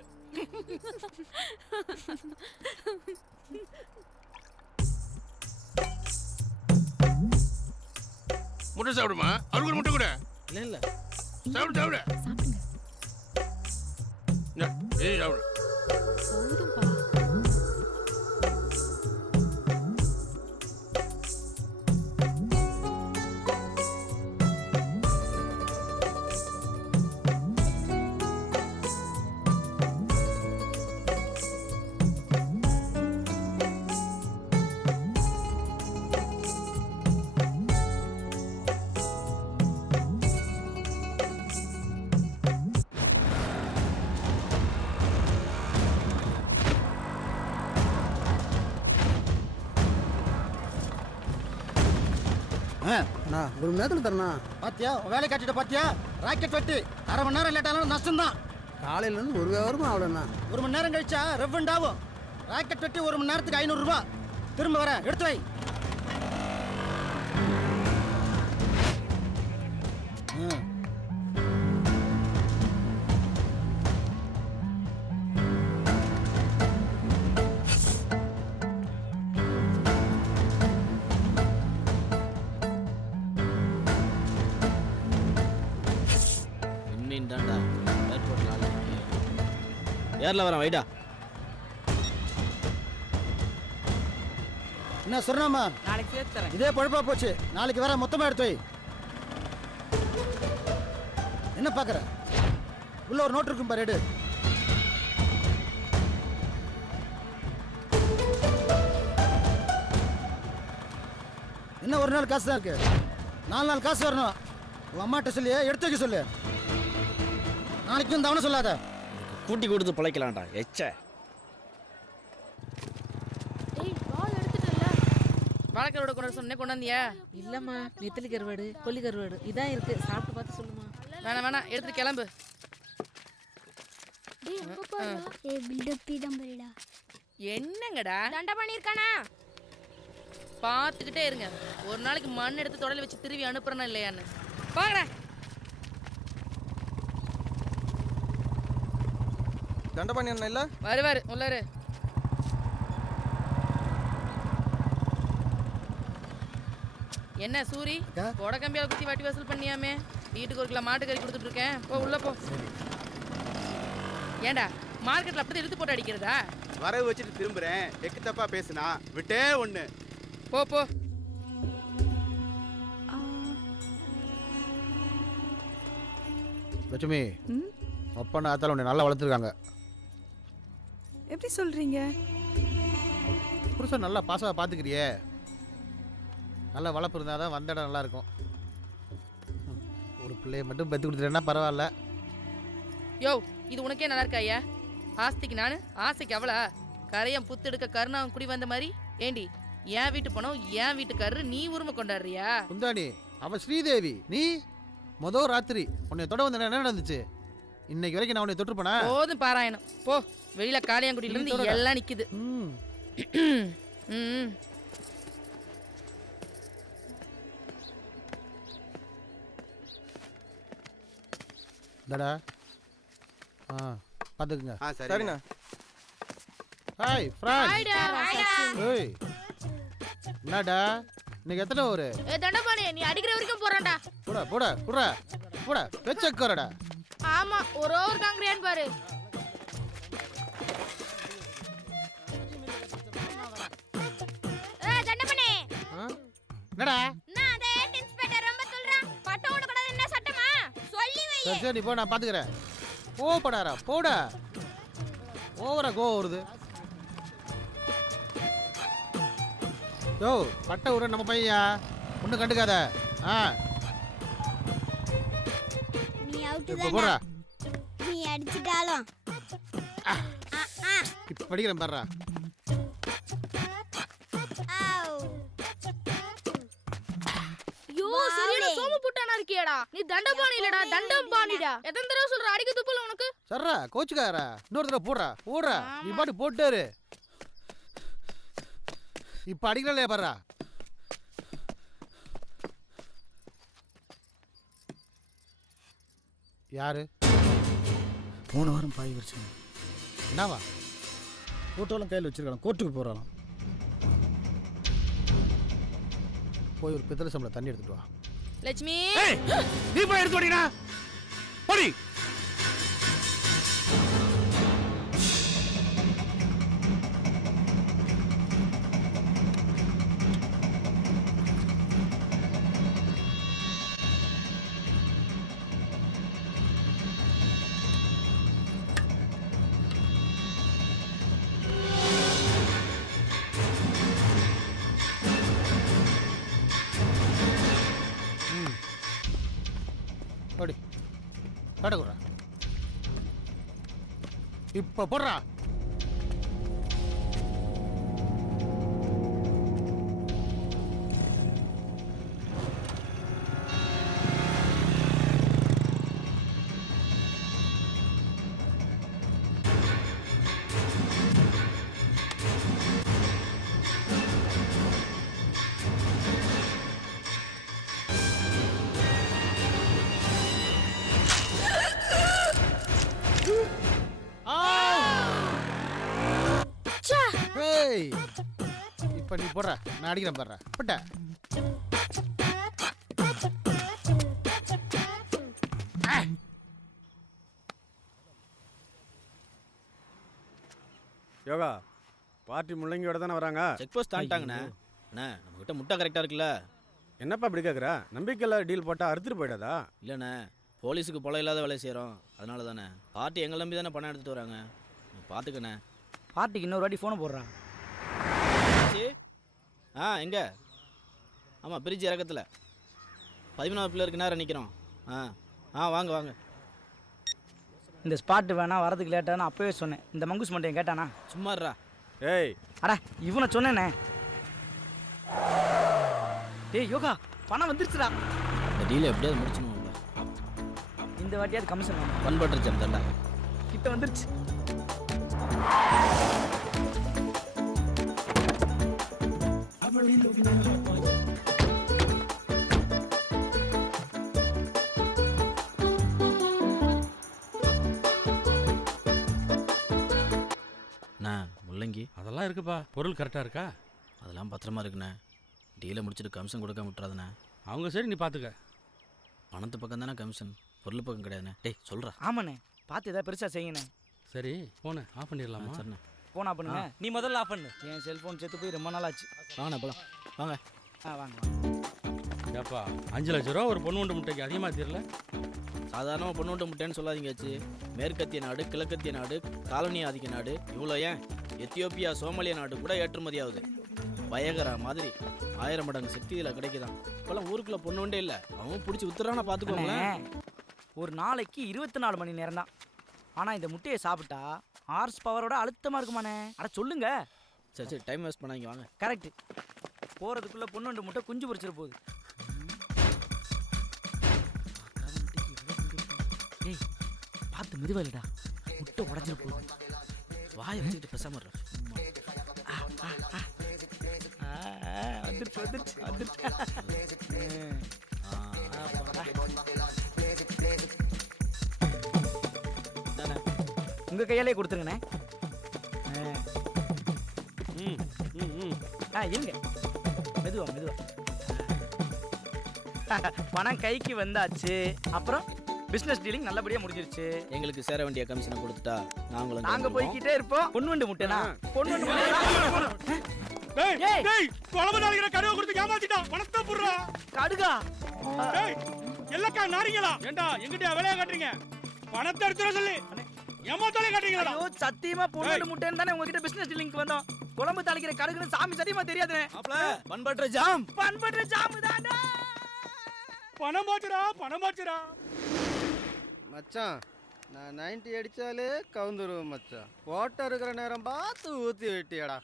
முட்டை சாப்பிடுமா? அவருக்கு ஒரு முட்டை கூட. இல்லை சாப்பிடு சாப்பிடு. ஏய் சாப்பிடு. அண்ணா 1 மணி நேரத்தில் தரணா. பாத்தியா வேலை காட்டிட்ட பாத்தியா? ராக்கெட் வெட்டி 1/2 மணி நேரம் லேட் ஆனாலும் நஷ்டம் தான். காலையிலேருந்து 1 வியாபாரமும் ஆகலண்ணா. 1 மணி நேரம் கழிச்சா ரெவண்ட் ஆகும். ராக்கெட் வெட்டி 1 மணி நேரத்துக்கு 500 ரூபாய். திரும்ப வர எடுத்து வை. இன்னின்டாண்டா ஏர்போர்ட்ல ஆளுங்க. ஏர்ல வரேன் வைடா. என்ன சொன்னாமா? நாளைக்கு சேர்த்து தரேன். இதே பழப்பா போச்சு. நாளைக்கு வர மொத்தமா எடுத்து வை. என்ன பாக்குற? உள்ள ஒரு நோட் இருக்கும் பாரு, எடு. என்ன ஒரு நாள் காசு தான் இருக்கு? 4 நாள் காசு வரணும். உன் அம்மாட்ட சொல்லி எடுத்து வைக்க சொல்லு. நாளைக்கு வந்து அவனை சொல்லாத. கூட்டி கொடுத்து பிழைக்கலாம்டா எச்ச. வாழைக்கரோட கொண்டு சொன்னே கொண்டாந்தியா? இல்லம்மா, நெத்திலி கருவாடு, கொல்லி கருவாடு இதான் இருக்கு. சாப்பிட்டு பார்த்து சொல்லுமா. வேணாம் எடுத்துட்டு கிளம்பு. என்னங்கடா தண்டை பண்ணிருக்கானா? பார்த்துக்கிட்டே இருங்க. ஒரு நாளைக்கு மண் எடுத்து தொடல வச்சு திருவி அனுப்புறனா இல்லையான்னு பாக்கடா. தண்டபாணி அண்ணா இல்ல? வருவாரு உள்ளாரு. என்ன சூரி, கொடை கம்பியால குத்தி வாட்டி வசூல் பண்ணியாமே? வீட்டுக்கு 1 கிலோ மாட்டுக்கறி கொடுத்துட்டு இருக்கேன். போ உள்ள போ. ஏண்டா மார்க்கெட்ல அப்படி இழுத்து போட்டு அடிக்கிறதா? வரவு வச்சுட்டு திரும்புறேன், எக்கு தப்பா பேசுனா விட்டே ஒண்ணு. போ போ. லட்சுமி, அப்பா நான் ஆத்தால உன்னை நல்லா வளர்த்துருக்காங்க. எப்படி சொல்றீங்க? புருஷன் நல்லா பாசமாக பார்த்துக்கிறியே, நல்லா வளர்ப்பு இருந்தால் தான் வந்த இடம் நல்லா இருக்கும். ஒரு பிள்ளைய மட்டும் பெற்று கொடுத்துட்டேன்னா பரவாயில்ல. யோ, இது உனக்கே நல்லா இருக்கா ஐயா? ஆஸ்திக்கு நானு, ஆசைக்கு அவளா? கரையம் புத்து எடுக்க கருணாவும் குடி வந்த மாதிரி. ஏண்டி, என் வீட்டு பணம் என் வீட்டுக்காரரு, நீ உரிமை கொண்டாடுறியா? குந்தாணி, அவ ஸ்ரீதேவி, நீ மொதல் ராத்திரி உன்னை தொட வந்த என்ன நடந்துச்சு? இன்னைக்கு வரைக்கும் நான் உன்னை தொட்டுருப்பேனா? போதும் பாராயணம் போ. வெளியில காளியாங்குடியில இருந்து எல்லாம் நிக்குது. தடா பார்த்துக்குங்க. சரிண்ணா. Hi friend. ஏய், என்னடா இன்னைக்கு எத்தனை ஒரு தண்டபாணி நீ அடிக்கிற வரைக்கும் போறான்டா. போடா போடா போடா போடா வெச்சக்கறடா. ஆமா, ஒரு ஓவர் காங்கிரியான்னு பாரு. தண்டபாணி என்னடா? நான் அதே இன்ஸ்பெக்டர் ரொம்ப சொல்றான். பட்ட ஓட கூடாது என்ன சட்டமா? சொல்லி வை. சரி சரி, போ, நான் பாத்துக்கறேன். போடா போடா. ஓவரா கோ வருது. யோ, பட்டை விட நம்ம பையா ஒன்றும் கண்டுக்காத. நீ அவுட் இப்போ போடா. நீ அடிச்சிட்டாலும் இப்போ படிக்கிறேன் பாருடா. யோ, சரியான சோமு புட்டானா இருக்கியேடா. நீ தண்டபாணி இல்லடா, தண்டம்பாணிடா. எத்தனை தடவை சொல்ற அடிக்க துப்புல உனக்கு? சர்ரா கோச்சுக்காரா, இன்னொரு தடவை போடுறா. நீ பாட்டு போட்டாரு. இப்போ அடிக்கலையா பாருடா. யாரு? போன வாரம் பாய் வச்சு என்னவா? ஃபோட்டோலாம் கையில் வச்சிருக்காங்க, கோர்ட்டுக்கு போகிறான். போய் ஒரு பித்தளை சம்பளம் தண்ணி எடுத்துட்டு வா. லட்சுமி, நீ போய் எடுத்து ஓடினா போடி. ஓடி கடக்குறா. இப்போ போடுறா. இப்போ நீ போடுற, நான் அடிக்கிறேன் பாடுற. போட்ட யோகா பார்ட்டி முள்ளங்கியோட தானே வராங்க. Check post தாண்டிட்டாங்கண்ணே. அண்ணா, நம்மகிட்ட முட்டை கரெக்டாக இருக்குல்ல? என்னப்பா இப்படி கேட்குற? நம்பிக்கையில் டீல் போட்டால் அறுத்துட்டு போயிடாதா? இல்லைண்ணே, போலீஸுக்கு பொலை இல்லாத வேலையை செய்கிறோம், அதனால தானே. பார்ட்டி எங்களை நம்பி தானே பணம் எடுத்துகிட்டு வராங்க. பார்த்துக்கண்ணே. பார்ட்டிக்கு இன்னொரு வாட்டி ஃபோனை போடுறான். எங்கே? ஆமாம், பிரிட்ஜ் இறக்கத்தில் 13வது பிள்ளைருக்கு நேரம் நிற்கிறோம். வாங்க வாங்க. இந்த ஸ்பாட்டு வேணா, வரதுக்கு லேட்டானு அப்போவே சொன்னேன். இந்த மங்குஸ் மட்டும் கேட்டானா? சும்மாறா. ஏய், அட இவனை சொன்னேனே. டேய் யோகா, பணம் வந்துருச்சுடா. இந்த டீலை எப்படியாவது முடிச்சணும். இந்த வாட்டியாவது கமிஷன் வேணும். பண்பட்டுருச்சு அந்த தண்டா கிட்ட வந்துருச்சு. முள்ளங்கி அதெல்லாம் இருக்குப்பா. பொருள் கரெக்டாக இருக்கா? அதெல்லாம் பத்திரமா இருக்குண்ணே. டீலை முடிச்சுட்டு கமிஷன் கொடுக்க விட்டுறாதுண்ணே. அவங்க சரி, நீ பார்த்துக்க. பணத்து பக்கம் தானே கமிஷன், பொருள் பக்கம் கிடையாதுண்ணே. டேய் சொல்கிறா. ஆமாண்ணே, பார்த்து ஏதாவது பெருசாக செய்யண்ணே. சரி போன ஆஃப் பண்ணிடலாமா? சரிண்ணே. போன் ஆஃப் பண்ணுங்க. நீ முதல்ல ஆஃப் பண்ணு. என் செல்போன் செத்து போய் ரொம்ப நாள் ஆச்சு. வாங்கண்ணே போலாம் வாங்க. வாங்க. ஏப்பா 5 லட்ச ரூபா ஒரு பொண்ணு உண்டு முட்டைக்கு அதிகமாக தெரியல. சாதாரணமாக பொண்ணு முட்டேன்னு சொல்லாதீங்க ஆச்சு. மேற்கத்திய நாடு, கிழக்கத்திய நாடு, காலனி ஆதிக்க நாடு, இவ்வளோ ஏன் எத்தியோப்பியா, சோமாலியா நாடு கூட ஏற்றுமதி ஆகுது. பயகரா மாதிரி 1000 மடங்கு சக்தி இதில் கிடைக்குதான். இப்போல்லாம் ஊருக்குள்ள பொண்ணு உண்டே இல்லை. அவன் பிடிச்சி உத்தரான பார்த்துக்கோங்களேன். ஒரு நாளைக்கு 24 மணி நேரம் தான். ஆனால் இந்த முட்டையை சாப்பிட்டா ஹார்ஸ் பவரோட அழுத்தமாக இருக்குமாண்ணே. அட சொல்லுங்க. சரி சரி டைம் வேஸ்ட் பண்ணாங்க வாங்க. கரெக்ட். போகிறதுக்குள்ளே பொண்ணு முட்டை குஞ்சு பொரிச்சிட போகுது. ஏய் பார்த்து மெதுவா இல்லடா, முட்டை உடஞ்சிட போகுது. வாயை வச்சுக்கிட்டு பேசாம இருறேன். வந்துருச்சு வந்துருச்சு வந்துருச்சு. உங்கள் கையாலே கொடுத்துருங்கண்ணே. இருங்க மெதுவா மெதுவா. பணம் கைக்கு வந்தாச்சு. அப்புறம் பிசினஸ் டீலிங் நல்லபடியா முடிஞ்சிருச்சு. எங்களுக்கு சேர வேண்டிய கமிஷனை கொடுத்துட்டா நாங்க போய்கிட்டே இருப்போம். பொன்வண்டு முட்டைனா பொன்வண்டு கடுகா எல்லாக்கா நாரிங்களா? ஏண்டா எங்கிட்ட வேலையா காட்டுறீங்க? பணத்தை எடுத்துற சொல்லி ஏமாத்தாலே காட்டுறீங்களா? ஐயோ சத்தியமா பொன்வண்டு முட்டைன்னு தானே உங்ககிட்ட பிசினஸ் டீலிங்க்கு வந்தோம். குழம்பு தாளிக்கிற கடுகுன்னு சாமி சத்தியமா தெரியாதுனே. பண்பற்ற ஜாம் தாண்டா. பணம் போச்சுடா. மச்சான் நான் 90 அடித்தாலே கவுந்துருவேன் மச்சான். போட்ட இருக்கிற நேரம் பார்த்து ஊற்றி வெட்டியடா.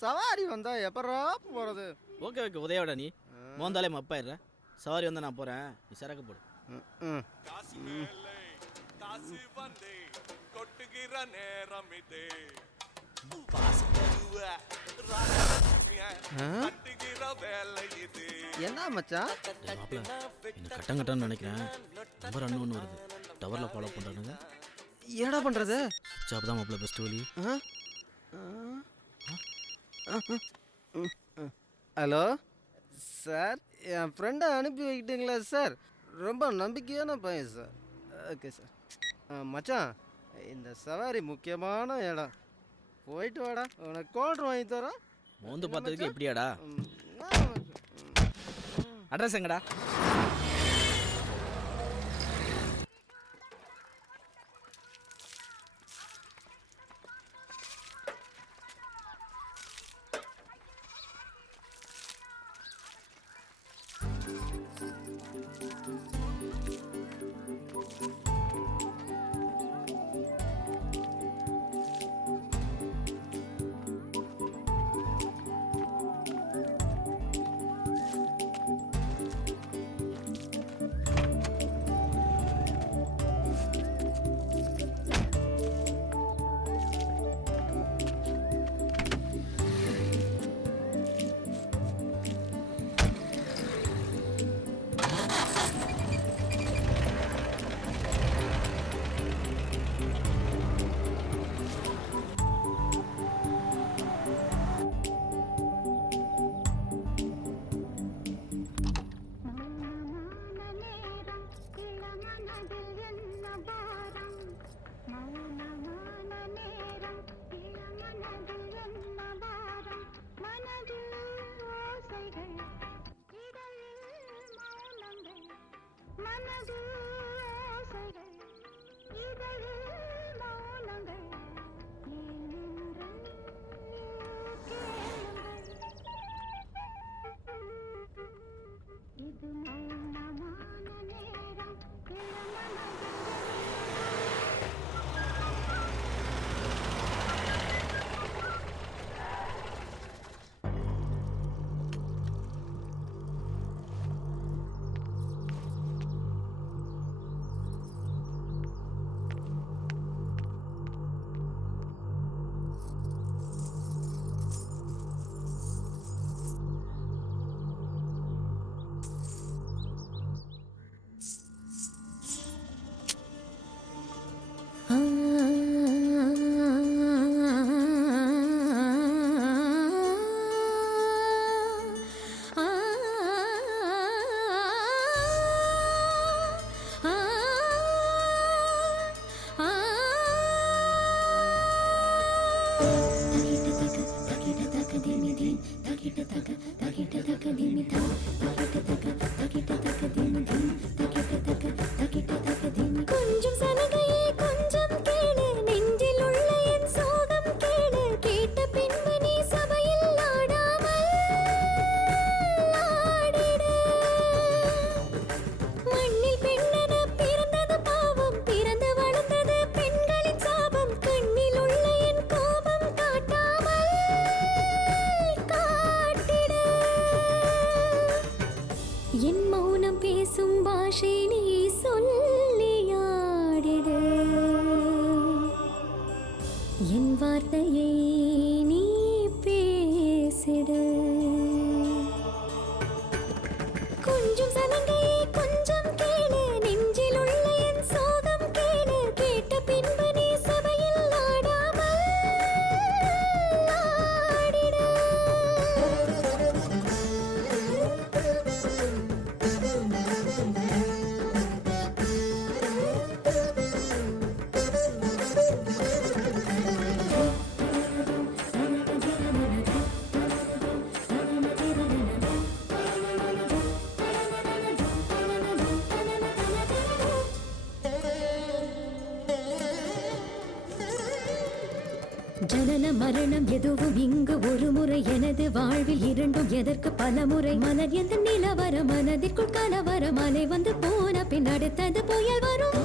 சவாரி வந்தா எப்படா போகிறது? ஓகே ஓகே உதயோட நீ மோந்தாலே மப்பாயிடுற. சவாரி வந்தால் நான் போகிறேன், நீ சரக்கு போடு. என்ன மச்சான் என்ன கட்டம் கட்டம்னு நினைக்கிறேன். நம்பர் ஒன்று வருது. டவரில் ஃபாலோ பண்ணுறானுங்க. என்னடா பண்ணுறது? சுவிட்ச் ஆஃப் தான் மாப்பிள்ள பெஸ்ட் வழி. ஹலோ சார், என் ஃப்ரெண்டை அனுப்பி வைக்கிட்டீங்களா சார்? ரொம்ப நம்பிக்கையான பையன் சார். Okay sir. மச்சான் இந்த சவாரி முக்கியமான இடம். போயிட்டு வாடா, உனக்கு கோல்ட்ரு வாங்கி தரோம். மோந்து பார்த்ததுக்கு எப்படியாடா? அட்ரஸ் எங்கடா? கொஞ்சம் சலகையே கொஞ்சம் கேளு நெஞ்சில் உள்ள என் சோகம் கேளு கேட்ட பின்பு நீ சபையில் ஆடாமல் ஆடிடு மண்ணில் பெண்ணென பிறந்தது பாவம் பிறந்து வளர்ந்தது பெண்களின் சாபம் கண்ணில் உள்ள என் கோபம் காட்டாமல் காட்டிடு என் மௌனம் பேசும் பாஷை நீ சொல்லியாடிடு என் வார்த்தையை நீ பேசிடு கொஞ்சம் சலங்கையே கொஞ்சம் கேளு நெஞ்சில் உள்ள என் சோகம் கேளு கேட்ட பின்பு நீ சபையில் ஆடாமல் ஆடிடு ஜனன மரணம் எதுவும் இங்கு ஒரு முறை எனது வாழ்வில் இரண்டும் எதற்கு பல முறை மலர் எந்த நிலவர மனதிற்குள் கலவர மலை வந்து போன பின் அடுத்தது புயல் வரும்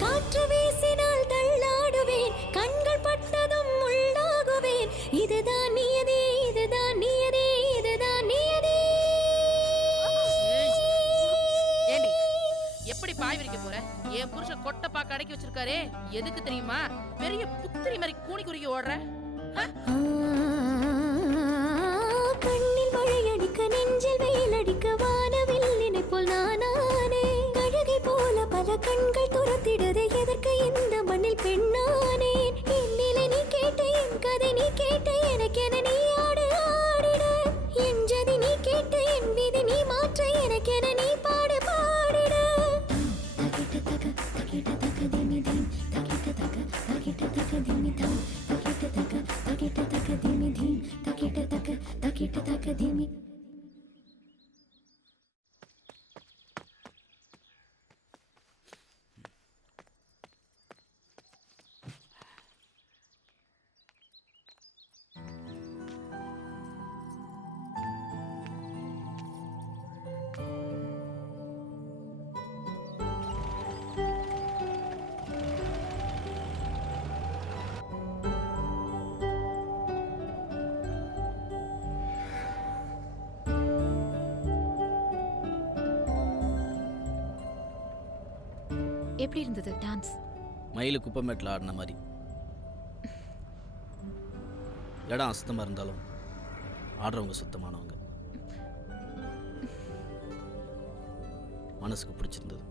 காற்று வீசினால் தள்ளாடுவேன் கண்கள் பட்டதும் உள்ளாகுவேன் இதுதான் நியதி இதுதான் நியதி இதுதான் நியதி ஏண்டி எப்படி பாய் விரிக்க போற? என் புருஷன் கொட்டை பாக்க அடக்கி வச்சிருக்காரே எதுக்கு தெரியுமா? பெரிய புத்திரி மாதிரி கூனி குறுகி ஓடுற. கண்ணில் மழையடிக்க நெஞ்சில் வெயில் அடிக்க வானவில் நினைப்போல் நானானே கழுகை போல பல கண்கள் துரத்திடுதே எதற்கு இந்த மண்ணில் பெண்ணானேன் என் நிலை நீ கேட்டு என் கதை நீ கேட்டு எனக்கென நீ ஆடு ஆடிடு என் ஜதி நீ கேட்டு என் விதி நீ மாற்ற எனக்கென நீ பாடு பாடிடு தகிட்ட தக தகிட்ட தக திமி திம் தகிட்ட தக தகிட்ட தக திமி தம் தகிட்ட தக தகிட்ட தக திமி திம் தகிட்ட தக தகிட்ட தக திமி எப்படி இருந்தது டான்ஸ்? மயிலு குப்பமேட்டில் ஆடின மாதிரி. இடம் அசுத்தமாக இருந்தாலும் ஆடுறவங்க சுத்தமானவங்க. மனசுக்கு பிடிச்சிருந்தது.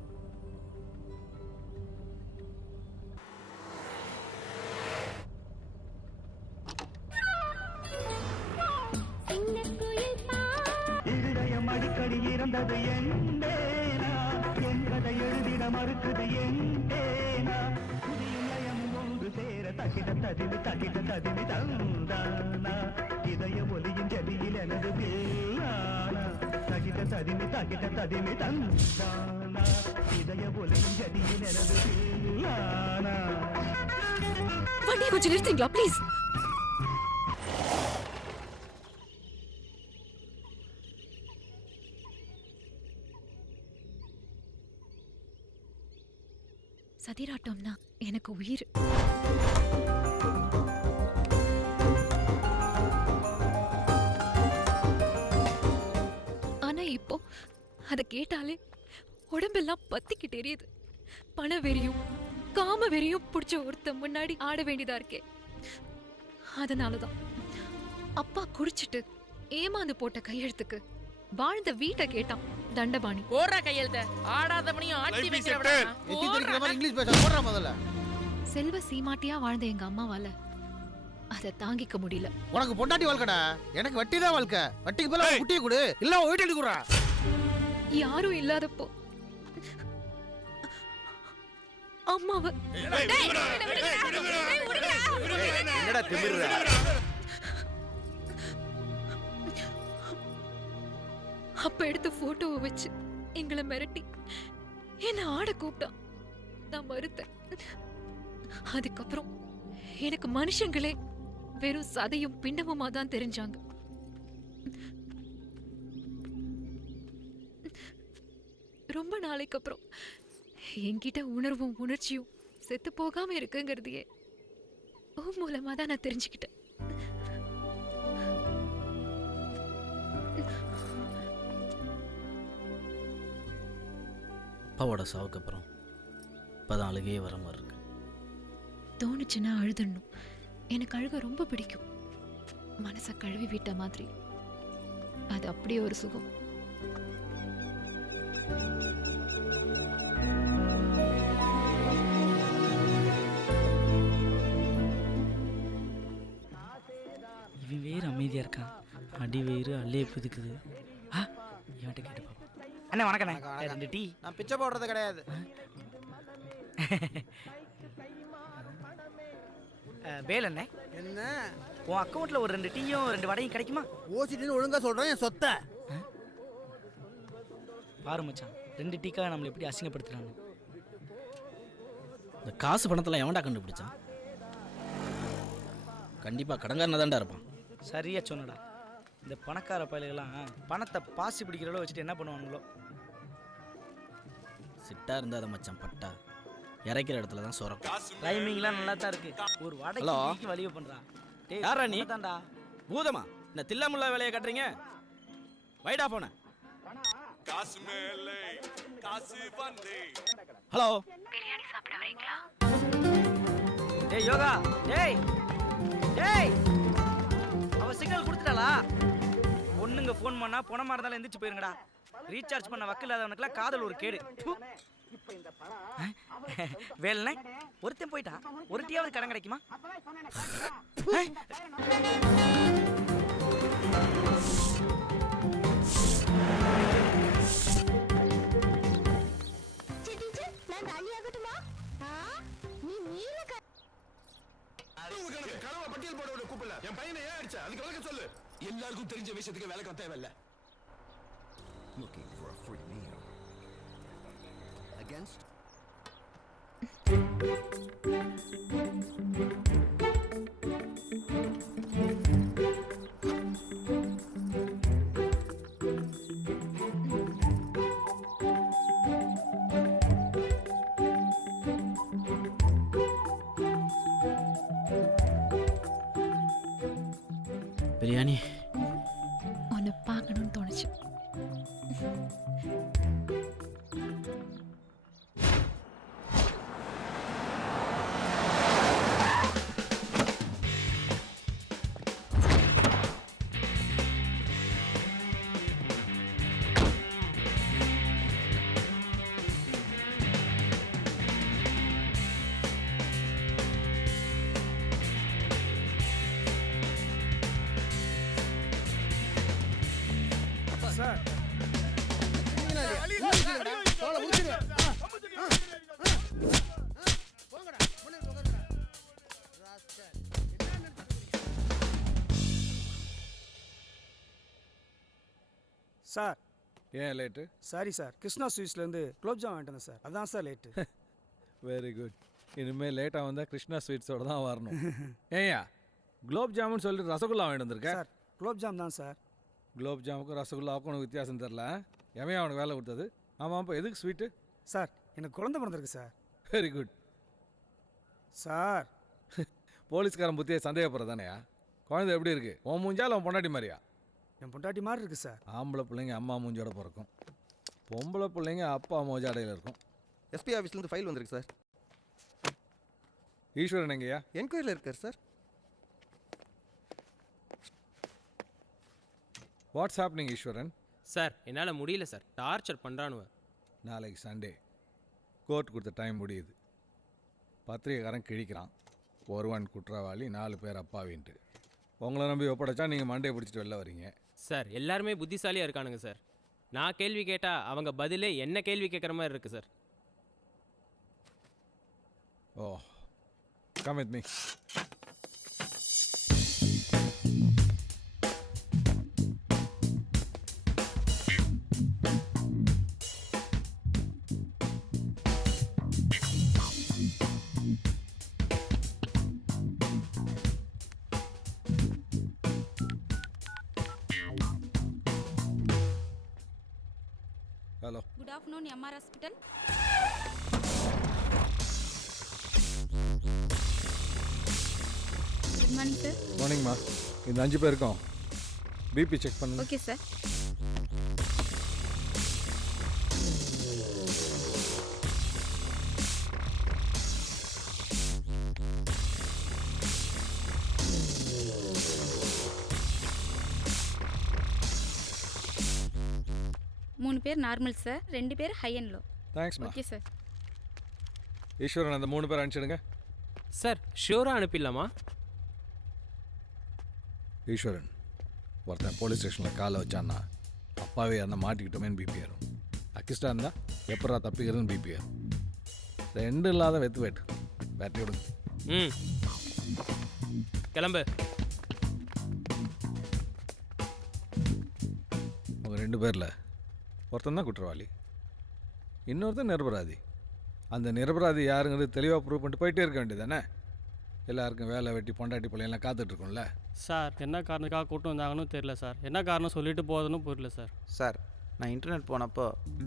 அடிக்கடி இறந்தது என்பேனா என்பதை எழுதிட மறுக்குது என்பேனா புதிய லயம் ஒன்று சேர தகிட ததிமி தந்தானா இதய ஒலியின் ஜதியில் எனது வேளானா தகிட ததிமி தந்தானா இதய ஒலியின் ஜதியில் எனது வேளானா. வண்டியை கொஞ்சம் நிறுத்துங்களா ப்ளீஸ்? சதிராட்டம்னா எனக்கு உயிர். ஆனா இப்போ அதை கேட்டாலே உடம்பெல்லாம் பத்திக்கிட்டு எரியுது. பண வெறியும் காம வெறியும் பிடிச்ச ஒருத்த முன்னாடி ஆட வேண்டியதா இருக்கே. அதனாலதான் அப்பா குடிச்சிட்டு ஏமாந்து போட்ட கையெழுத்துக்கு வாழ்ந்த வீட்டை கேட்டான் தண்டபாணி. போடுற கையெழுத்த ஆடாதவனையும் ஆட்டி வைக்கிற இங்கிலீஷ் பேச போடுற முதல்ல. செல்வ சீமாட்டியா வாழ்ந்த எங்க அம்மாவால அதை தாங்கிக்க முடியல. உனக்கு பொண்டாட்டி வாழ்க்கடா, எனக்கு வட்டி தான் வாழ்க்கை. வட்டிக்கு போல குட்டியை கொடு, இல்ல வீட்டு எடுக்குறா. யாரும் இல்லாதப்போ அம்மாவை என்னடா திமிர்ற? அப்ப எடுத்த போட்டோவை வச்சு எங்களை மிரட்டி என்ன ஆட கூப்பிட்டான். நான் மறுத்தேன். அதுக்கப்புறம் எனக்கு மனுஷங்களே வெறும் சதையும் பிண்டமுமா தான் தெரிஞ்சாங்க. ரொம்ப நாளைக்கு அப்புறம் என்கிட்ட உணர்வும் உணர்ச்சியும் செத்து போகாம இருக்குங்கிறதையே மூலமா தான் நான் தெரிஞ்சுக்கிட்டேன். அப்பாவோட சாவுக்கு அப்புறம் இப்போதான் அழுகையே வர மாதிரி இருக்கு. தோணுச்சுன்னா அழுதுடணும். எனக்கு அழுக ரொம்ப பிடிக்கும். மனசை கழுவி விட்ட மாதிரி. அது அப்படியே ஒரு சுகம். இவன் வேறு அமைதியாக இருக்கான். அடி வேறு அல்லே புதுக்குது. இவன்கிட்ட கேட்டு பாப்போம். அண்ணா வணக்கண்ணே. 2 டீ. நான் பிச்சை போடுறது கிடையாது. வேல் அண்ணே, என்ன உன் அக்கௌண்ட்ல ஒரு 2 டீயும் 2 வடையும் கிடைக்குமா? ஓசிட்டுன்னு ஒழுங்கா சொல்றேன் என் சொத்தை. பாரு மச்சான், 2 டீக்காக நம்மளை எப்படி அசிங்கப்படுத்துறாங்க. இந்த காசு பணத்தெல்லாம் எவன்டா கண்டுபிடிச்சான்? கண்டிப்பாக கடங்காரனா தான்டா இருப்பான். சரியா சொன்னடா. இந்த பணக்கார பயலுகெல்லாம் பணத்தை பாசி பிடிக்கிற அளவு வச்சுட்டு என்ன பண்ணுவானுங்களோ. சிட்டா இருந்தாத மச்சான் பட்டா. இறைக்கிற இடத்துல தான் சுரக்கும். டைமிங்லாம் நல்லா தான் இருக்கு. ஒரு வடைக்கு வலிவு பண்றான். யாரா நீ? தான்டா பூதமா? இந்த தில்லாமுல்லா வேலையை கட்டுறீங்க? வைடா போன. ஹலோ, பிரியாணி சாப்பிட வரீங்களா? டேய் யோகா, டேய் டேய், அவ சிக்னல் கொடுத்துட்டாளா? பொண்ணுங்க ஃபோன் பண்ணா பணமா இருந்தாலும் எந்திரிச்சு போயிருங்கடா. ரீசார்ஜ் பண்ண வக்கு இல்லாதவனுக்குலாம் காதல் ஒரு கேடு. வேலை ஒருத்தன் போயிட்டான். ஒரு டீயாவது கடன் கிடைக்குமா? எல்லாருக்கும் தெரிஞ்ச விஷயத்துக்கு வேலை தேவையில்லை. பிரியாணி உன்னை பார்க்கணும்னு தோணுச்சு. சார் சார் ஏன் லேட்டு? சாரி சார், கிருஷ்ணா ஸ்வீட்ஸ்லேருந்து குலோப் ஜாம் வாங்கிட்டு வந்தேன் சார், அதான் சார் லேட்டு. Very good. இனிமேல் லேட்டாக வந்தால் கிருஷ்ணா ஸ்வீட்ஸோட தான் வரணும். ஏயா குலோப் ஜாமுன்னு சொல்லிட்டு ரசகுல்லா வாங்கிட்டு வந்திருக்கேன். சார் குலோப் ஜாம் தான் சார். குலோப் ஜாமுக்கும் ரசகுல்லாவுக்கும் உனக்கு வித்தியாசம் தெரில. எவன் அவனுக்கு வேலை கொடுத்தது? ஆமாம், இப்போ எதுக்கு ஸ்வீட்டு? சார் எனக்கு குழந்தை பிறந்திருக்கு சார். Very good sir. போலீஸ்காரன் புத்தியை சந்தேகப்படுறதானேயா? குழந்தை எப்படி இருக்கு? உன் மூஞ்சா இல்லை உன் பொண்டாட்டி மாதிரியா? என் பொண்டாட்டி மாதிரி இருக்கு சார். ஆம்பளை பிள்ளைங்க அம்மா மூஞ்சோட பிறக்கும், பொம்பளை பிள்ளைங்க அப்பா மோஜாடையில் இருக்கும். எஸ்பி ஆஃபீஸ்லேருந்து ஃபைல் வந்திருக்கு சார். ஈஸ்வரன் எங்கேயா? என்கொயரியில் இருக்கார் சார். வாட்ஸ் ஹேப்பனிங் ஈஸ்வரன்? சார் என்னால் முடியல சார், டார்ச்சர் பண்ணுறானுவ. நாளைக்கு சண்டே, கோர்ட் கொடுத்த டைம் முடியுது. பத்திரிகைக்காரன் கிழிக்கிறான், ஒருவன் குற்றவாளி 4 பேர் அப்பாவின்ட்டு. உங்களை நம்பி ஒப்படைச்சா நீங்கள் மண்டையை பிடிச்சிட்டு வெளில வரீங்க. சார் எல்லாருமே புத்திசாலியாக இருக்கானுங்க சார். நான் கேள்வி கேட்டால் அவங்க பதிலே என்ன கேள்வி கேட்குற மாதிரி இருக்குது sir. Oh, come with me. Hello, good afternoon MR hospital. Good morning sir. மார்னிங்மா. இந்த 5 பேருக்கும் பிபி செக் பண்ணுங்க. Okay sir. மூணு பேர் நார்மல் சார், 2 பேர் ஹை அண்ட் லோ. தேங்க்ஸ்மா. Okay sir. ஈஸ்வரன் அந்த 3 பேர் அனுப்பிச்சிடுங்க. சார் ஷூராக அனுப்பிடலாமா? ஈஸ்வரன், ஒருத்தன் போலீஸ் ஸ்டேஷனில் காலை வச்சான்னா அப்பாவே இருந்தால் மாட்டிக்கிட்டோமேன்னு பிபி ஏறும். அக்கிஸ்டாக இருந்தால் எப்படா தப்பிக்கிறதுன்னு பிபி ஏறும். 2 இல்லாத வெத்து வேட்டி விடுங்க. ம், கிளம்பு. உங்கள் 2 பேரில் ஒருத்தன் தான் குற்றவாளி, இன்னொருத்தன் நிரபராதி. அந்த நிரபராதி யாருங்கிறது தெளிவாக ப்ரூவ் பண்ணிட்டு போயிட்டே இருக்க வேண்டியது தானே? எல்லாருக்கும் வேலை வெட்டி பொண்டாட்டி பிள்ளைங்களாம் காத்துட்ருக்கோம்ல. சார் என்ன காரணத்துக்காக கூட்டம் வந்தாங்கன்னு தெரியல சார். என்ன காரணம் சொல்லிட்டு போகுதுன்னு புரியல சார். சார் நான் இன்டர்நெட் போனப்போ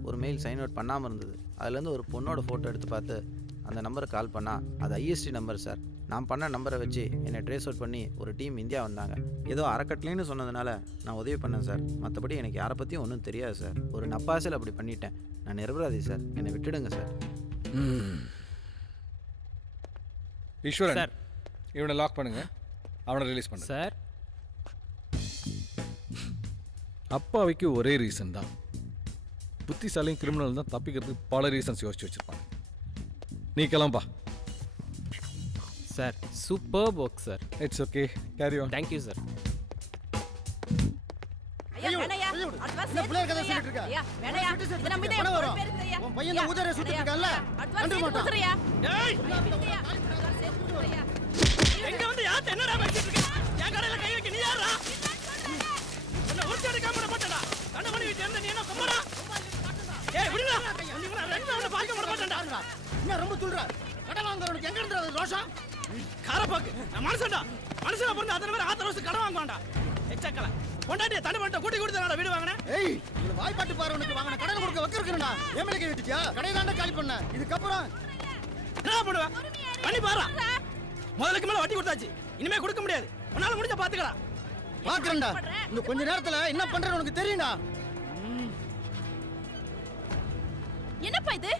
ஒரு மெயில் சைன் அவுட் பண்ணாமல் இருந்தது. அதுலேருந்து ஒரு பொண்ணோட ஃபோட்டோ எடுத்து பார்த்து அந்த நம்பருக்கு கால் பண்ணால் அது ஐஎஸ்டி நம்பர் சார். நான் பண்ண நம்பரை வச்சு என்னை ட்ரேஸ் அவுட் பண்ணி ஒரு டீம் இந்தியா வந்தாங்க. ஏதோ அறக்கட்டளைன்னு சொன்னதுனால நான் உதவி பண்ணேன் சார். மற்றபடி எனக்கு யாரை பற்றியும் ஒன்றும் தெரியாது சார். ஒரு நப்பாசல் அப்படி பண்ணிட்டேன். நான் நிரபராதி சார், என்னை விட்டுடுங்க சார். ஈஸ்வரன் சார், இவனை லாக் பண்ணுங்க, அவனை ரிலீஸ் பண்ணு சார். அப்பாவிக்கு ஒரே ரீசன் தான், புத்திசாலியும் கிரிமினல் தான் தப்பிக்கிறதுக்கு பல ரீசன்ஸ் யோசிச்சு வச்சிருப்பாங்க. நீ கிளம்பா. Sir super work sir. It's okay, carry on. Thank you sir. எங்க வந்து யார் என்னடா பேசிட்டு இருக்க? என் கடையில கை வைக்க நீ யாரா? என்ன ஒரு சைடு காமற மாட்டடா. கண்ண மணி வீட்ல இருந்து நீ என்ன கொம்படா? ஏய் விடுடா. நீ கூட ரெண்டு பாக்க மாட்டடா. என்ன ரொம்ப துள்றா? கடன் வாங்குறவனுக்கு எங்க இருந்து ரோஷம்? காரப்பாக்கு. நான் மனுஷன்டா. மனுஷனா பொறுத்து அதன மாதிரி ஆத்திரவசு கடன் வாங்குவான்டா. எச்சக்கல. பொண்டாட்டிய தண்ணி பண்ணிட்டு கூட்டி கொடுத்தனடா வீடு வாங்குனே. ஏய், இந்த வாய்ப்பாட்டு பாறவனுக்கு வாங்குன கடன் கொடுக்க வக்கறக்குறடா. ஏமலைக்கு விட்டுச்சியா? கடையை தாண்ட காலி பண்ண. இதுக்கு அப்புறம் என்ன பண்ணுவ? பண்ணி பாறா. முதலுக்கு மேல வட்டி கொடுத்தாச்சு, இனிமே கொடுக்க முடியாது. உன்னால முடிஞ்ச பாத்துக்கடா. பாக்குறேன்டா. இன்னும் கொஞ்ச நேரத்துல என்ன பண்றேன்னு உனக்கு தெரியும்டா. என்னப்பா இது?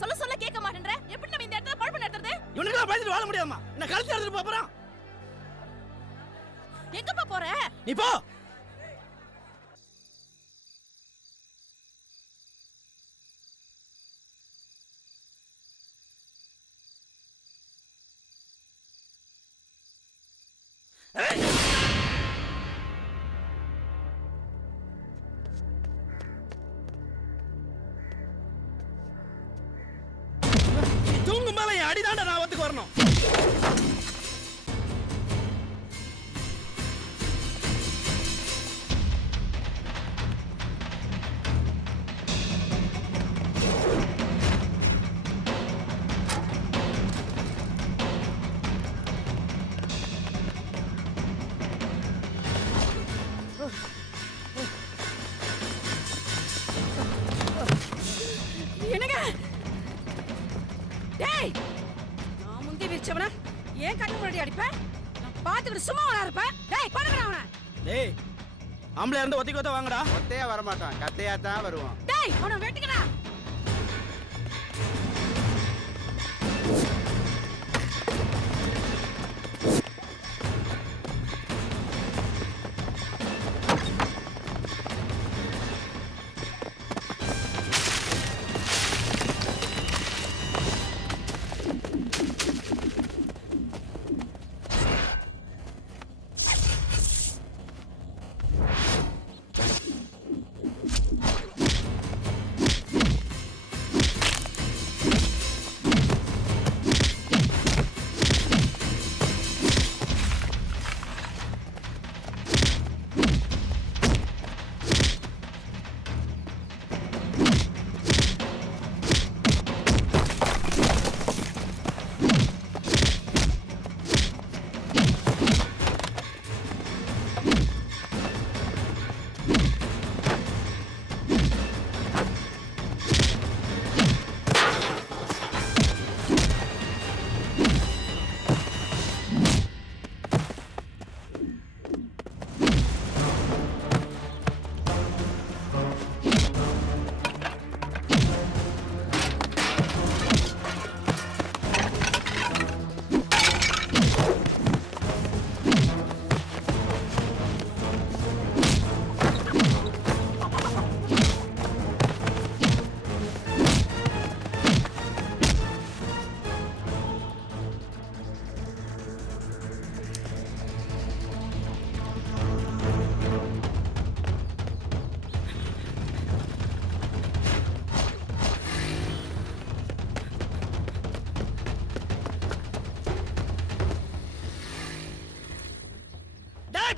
சொல்ல கேட்க மாட்டேன்ற. எப்படி நம்ம இந்த இடத்துல பழப்பு நடத்துறது? இவனுக்கு பயந்துட்டு வாழ முடியாதுமா. என்ன கழுத்து எடுத்துட்டு போறோம். எங்கப்பா போற? நீ போ. தூங்கும் மேல என் அடிதாண்ட நான் ஒத்துக்கு வரணும். என்னங்க? டேய், நான் முந்தி வச்சவன ஏன் கண்ணு முன்னாடி அடிப்ப? நான் பாத்துக்கிட்டு சும்மா வர இருப்ப. டேய், பண்ணுங்கடா அவனை. டேய், ஆம்பளை இருந்து ஒத்திக்கு ஒத்த வாங்கடா. ஒத்தையா வர மாட்டான், கத்தையா தான் வருவான். டேய், அவனை வெட்டுங்கடா.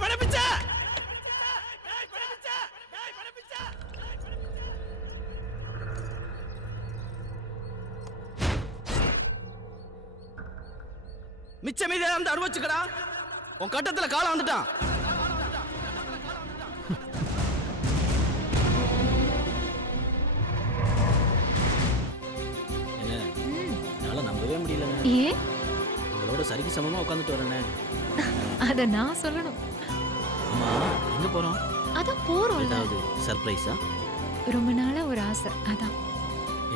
பணப்பிச்சா மிச்ச மீதி வந்து அனுபவிச்சுக்கடா. உன் கட்டத்துல காலம் வந்துட்டான். என்னால நம்பவே முடியல. ஏ உங்களோட சரிக்கு சமமா உட்காந்துட்டு வரேனே. அத நான் சொல்லணும். அம்மா எங்க போறோம்? அதான் போறோம். ஏதாவது சர்ப்ரைஸா? ரொம்ப நாளா ஒரு ஆசை. அதான்.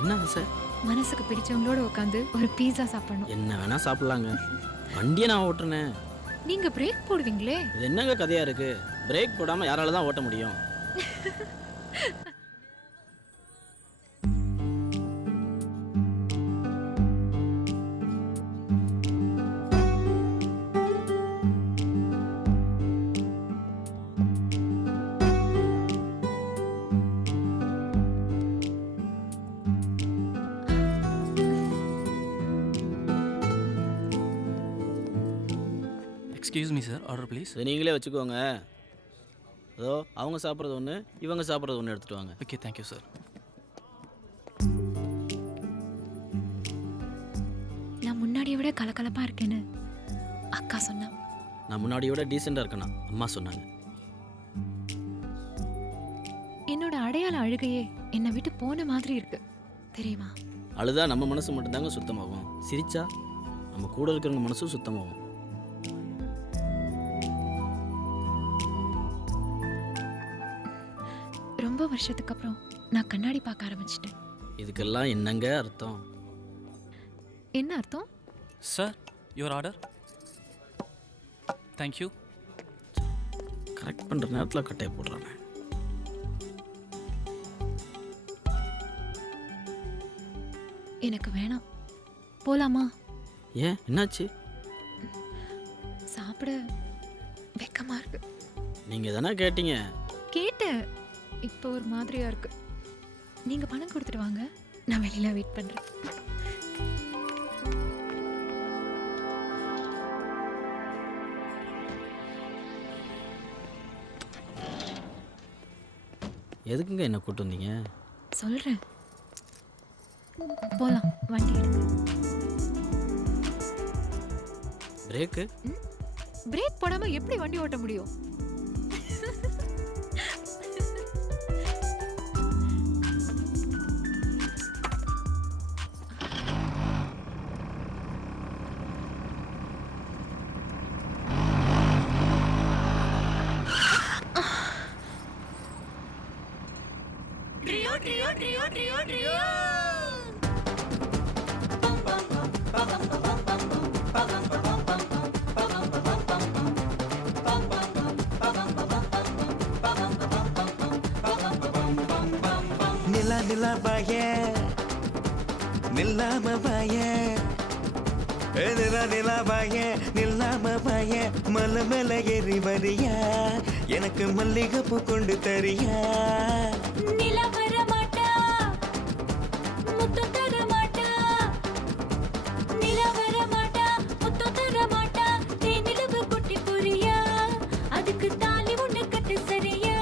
என்ன ஆசை? மனசுக்கு பிடிச்சவங்களோட உட்காந்து ஒரு பீஸா சாப்பிடணும். என்ன வேணா சாப்பிடலாங்க. வண்டியை நான் ஓட்டுறேன். நீங்க பிரேக் போடுவீங்களே. இது என்னங்க கதையா இருக்கு? பிரேக் போடாம யாரால தான் ஓட்ட முடியும்? Excuse me sir, order please. இது நீங்களே வச்சுக்கோங்க. அதோ அவங்க சாப்பிட்றது ஒன்று, இவங்க சாப்பிட்றது ஒன்று எடுத்துகிட்டு வாங்க. Okay, thank you sir. நான் முன்னாடியை விட கலகலப்பாக இருக்கேன்னு அக்கா சொன்னா. நான் முன்னாடியை விட டீசெண்டாக இருக்கேனா அம்மா சொன்னாங்க. என்னோட அடையாள அழுகையே என்னை விட்டு போன மாதிரி இருக்கு தெரியுமா? அழுதா நம்ம மனசு மட்டும்தாங்க சுத்தமாகும். சிரிச்சா நம்ம கூட இருக்கிறவங்க மனசும் சுத்தமாகும். ரொம்ப வருஷத்துக்கு அப்புறம் நான் கண்ணாடி பார்க்க ஆரம்பிச்சிட்டேன். இதுக்கெல்லாம் என்னங்க அர்த்தம்? என்ன அர்த்தம்? Sir, your order. Thank you. Correct பண்ணுற நேரத்தில் கட்டையை போடுறாங்க. எனக்கு வேணாம். போலாமா? ஏன், என்னாச்சு? சாப்பிட வெக்கமா இருக்கு. நீங்கள் தானே கேட்டீங்க. கேட்டேன். இப்போ ஒரு மாதிரியா இருக்கு. நீங்க பணம் கொடுத்துட்டு வாங்க, நான் வெளியில வெயிட் பண்றேன். எதுக்குங்க என்ன கூட்டு வந்தீங்க? சொல்றேன். போலாம், வண்டி எடுங்க. பிரேக்கு? பிரேக் போடாம எப்படி வண்டி ஓட்ட முடியும்? நிலா நிலா பாய நில்லாம பாய நிலா நிலா பாய நில்லாம பாய மலை மேல ஏறி வரியா எனக்கு மல்லிகைப்பூ கொண்டு தரியா நிலா வர மாட்டா முத்தம் தர மாட்டா நிலா வர மாட்டா முத்தம் தர மாட்டா தேனிலவு குட்டி புரியா அதுக்கு தாலி ஒண்ணு கட்டு சரியா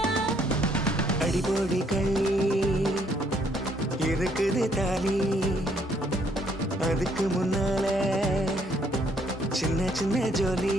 அடிபோடி கள்ளி இருக்குது தாலி அதுக்கு முன்னால சின்ன சின்ன ஜோலி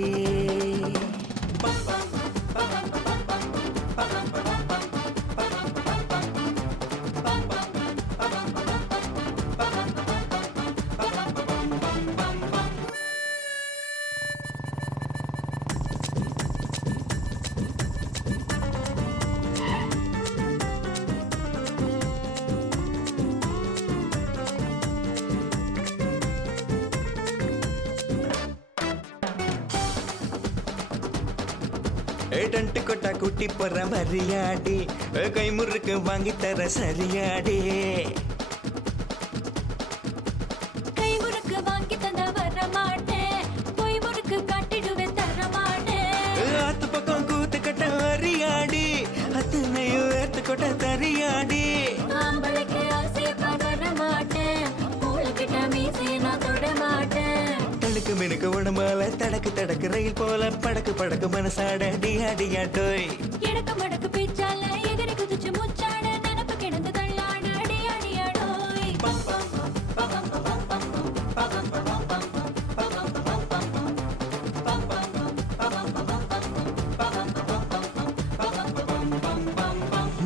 டன்ட்டு கொட்டா குட்டி போற மரியாடி கை முறுக்கு வாங்கி தர சரியாடி கை முறுக்கு வாங்கி தந்த வர மாட்டேன் பொய் முறுக்கு காட்டிடுவேன் தர மாட்டேன் ஆத்து பக்கம் கூத்து கட்ட வரியாடி அத்தனையும் ஏத்து கொட்ட தரியாடி ஆம்பளைக்கு ஆசை பகர மாட்டேன் மூளைக்கிட்ட மீசை நான் தொட மாட்டேன் தடுக்கு மினுக்கு உடம்பால தடக்கு தடக்கு ரயில் போல படக்கு படக்கு மனசாட டியா டியா டோய் எடக்கு மடக்கு பேச்சால எதிரி குதிச்சு முச்சாட நினப்பு கிடந்து தள்ளாட அடியா அடியா டோய்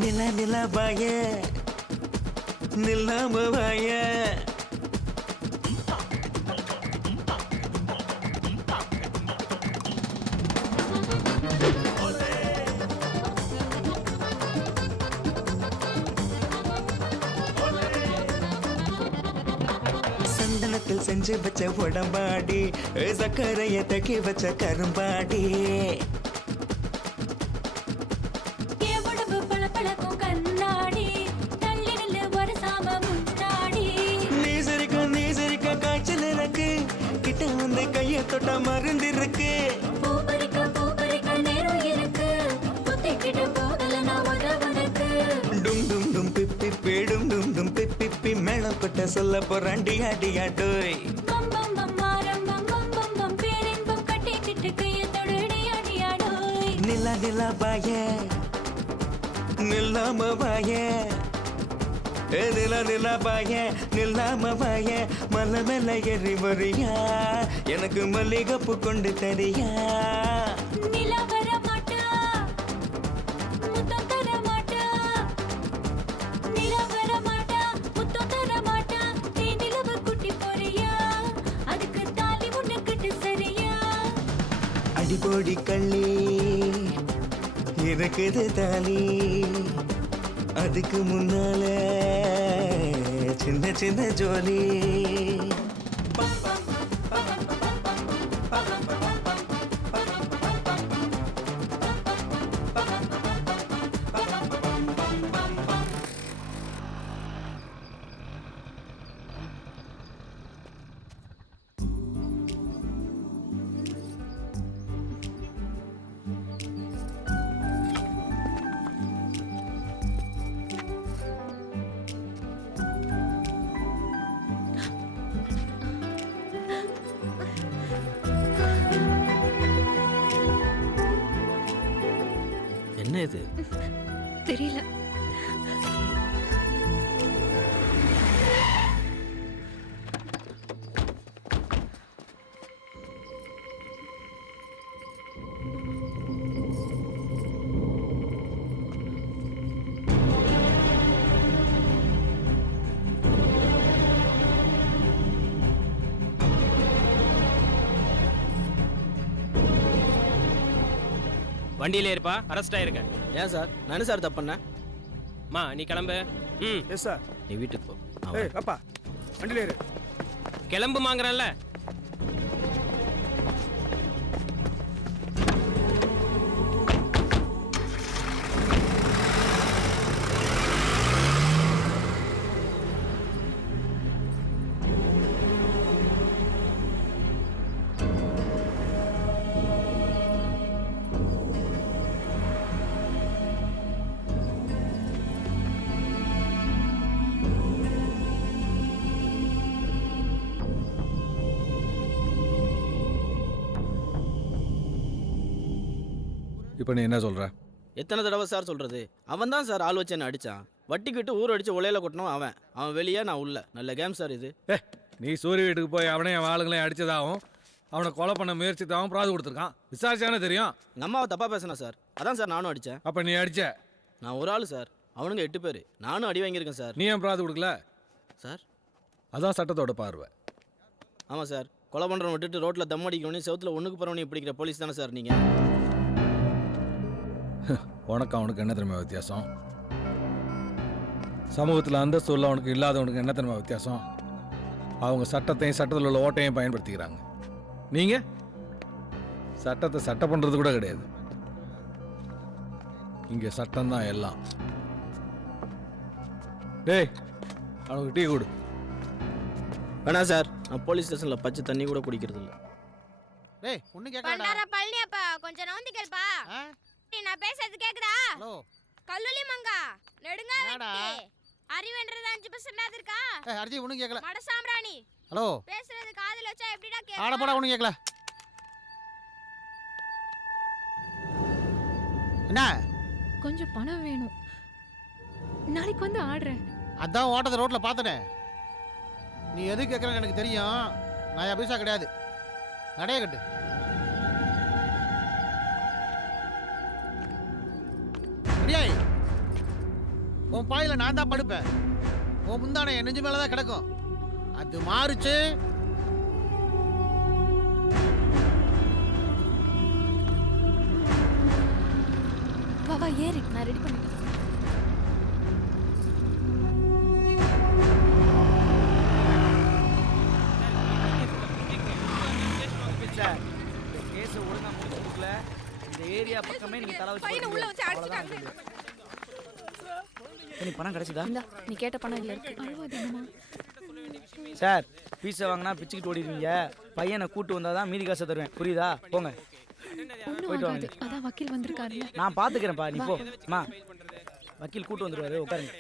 நில நில பாய நில்லாம வாய சந்தனத்தில் செஞ்சு வச்ச உடம்பாடி சக்கரைய தக்கி வச்ச கரும்பாடி என் உடம்பு பளபளக்கும் கண்ணாடி தள்ளி நில்லு ஒரு சாம முன்னாடி நீ சிரிக்க காய்ச்சல் எனக்கு கிட்ட வந்து கைய தொட்ட மருந்து இருக்கு பூ பறிக்க நேரம் இருக்கு புத்திக்கிட்டு போகல நான் உதவனுக்கு டும் டும் டும் பிப்பி பேடும் டும் டும் பிப்பி மேளம் கொட்ட சொல்ல போறான் டியா டியா டோய் பம் பம் பம் மாரம் பம் பம் பம் பம் பேரின்பம் கட்டிக்கிட்டு கையத்தோடு அடியா அடியா டோய் நிலா நிலா பாய நில்லாம பாய நிலா நிலா பாய நில்லாம பாய மலை மேல ஏறி வரியா எனக்கு மல்லிகைப்பூ கொண்டு தரியா நிலா வர மாட்டா முத்தம் தர மாட்டா நிலா வர மாட்டா முத்தம் தர மாட்டா நீ நிலவு குட்டி போறியா அதுக்கு தாலி உன்னை கட்டு சரியா அடிபோடி கள்ளி இருக்குது தாலி அதுக்கு முன்னால சின்ன சின்ன ஜோலி என்ன இது? தெரியல. வண்டியில இருப்பா, அரெஸ்ட் ஆயிருக்க. ஏன் சார்? நான் என்ன சார் தப்பு பண்ணேன்? மா நீ கிளம்பு. ம் எஸ் சார். நீ வீட்டுக்கு போ. ஏய் அப்பா வண்டியில ஏறு. கிளம்பு மாங்கறல்ல. இப்போ நீ என்ன சொல்கிற? எத்தனை தடவை சார் சொல்கிறது? அவன் தான் சார் ஆள் வச்சு என்ன அடித்தான். வட்டிக்கு விட்டு ஊர் அடித்து உலையில கொட்டினோம் அவன் வெளியே, நான் உள்ள. நல்ல கேம் சார் இது. நீ சூரிய வீட்டுக்கு போய் அவனே அவன் ஆளுங்களையும் அடித்ததாகவும் அவனை கொலை பண்ண முயற்சித்தாகவும் பிராது கொடுத்துருக்கான். விசாரிச்சானே தெரியும். எங்கள் அம்மாவை தப்பாக பேசினேன் சார். அதான் சார் நானும் அடித்தேன். அப்போ நீ அடித்த? நான் ஒரு ஆள் சார், அவனுங்க 8 பேர். நானும் அடி வாங்கியிருக்கேன் சார். நீ ஏன் பிராது கொடுக்கல சார்? அதான் சட்டத்தோட பார்வை. ஆமாம் சார், கொலை பண்ணுறவன் விட்டுட்டு ரோட்டில் தம் அடிக்கணும், செவத்தில் ஒன்றுக்கு போகிறவனையும் பிடிக்கிற போலீஸ் தானே சார் நீங்கள்? உனக்கு அவனுக்கு என்ன தெரியுமா வித்தியாசம்? சமூகத்தில் அந்தஸ்து உள்ளவனுக்கு இல்லாதவனுக்கு என்ன தெரியுமா வித்தியாசம்? அவங்க சட்டத்தையும் சட்டத்தில் உள்ள ஓட்டையும் பயன்படுத்திக்கிறாங்க. நீங்கள் சட்டத்தை சட்டம் பண்ணுறது கூட கிடையாது. இங்கே சட்டம்தான் எல்லாம். டேய் அவனுக்கு டீ கொடு. வேணாம் சார், நான் போலீஸ் ஸ்டேஷனில் பச்சை தண்ணி கூட குடிக்கிறது இல்லை. டேய் ஒண்ணு கேட்கடா. பழனியப்பா கொஞ்சம் நவுந்து கேள்ப்பா. நான் பேசுறது கேக்குதா? ஹலோ கல்லுலி மங்கா நெடுங்கா வெட்டி அறிவன்றது 5% இருக்கா? அர்ஜி ஒண்ணு கேட்கல. மட சாம்ராணி ஹலோ பேசுறது காதுல வச்சா எப்படிடா கேக்கும்? ஆட போடா ஒண்ணு கேட்கல. என்ன கொஞ்சம் பணம் வேணும். நாளைக்கு வந்து ஆடுறேன். அதான் ஓட்டத்தை ரோட்டில் பார்த்தனே. நீ எது கேட்குறன்னு எனக்கு தெரியும். நான் பைசா கிடையாது. நடைய கட்டு. முடியாய். உன் பாயில நான் தான் படுப்பேன். உன் முந்தானை என் நெஞ்சு மேலே தான் கிடக்கும். அது மாறுச்சு. வா வா ஏறி, நான் ரெடி பண்ணிட்டேன். சார், இந்த கேஸை ஒழுங்கா முடிச்சு கொடுக்கல, இந்த ஏரியா பக்கமே நீங்க தலை வச்சு பையனை உள்ள வச்சு அடிச்சிட்டாங்க. நீ பணம் கிடைச்சதா? நீ கேட்ட பணம் இல்ல இருக்கு. அழுவாதீங்கம்மா. சார், பீஸை வாங்கினா பிச்சுக்கிட்டு ஓடிடுவீங்க. பையனை கூட்டு வந்தாதான் மீதி காசை தருவேன். புரியுதா? போங்க. ஒண்ணும் போயிட்டு ஆகாது. வாங்க. அதான் வக்கீல் வந்திருக்காருல்ல. நான் பாத்துக்கிறேன்ப்பா, நீ போ. அம்மா, வக்கீல் கூட்டு வந்துருவாரு, உட்காருங்க.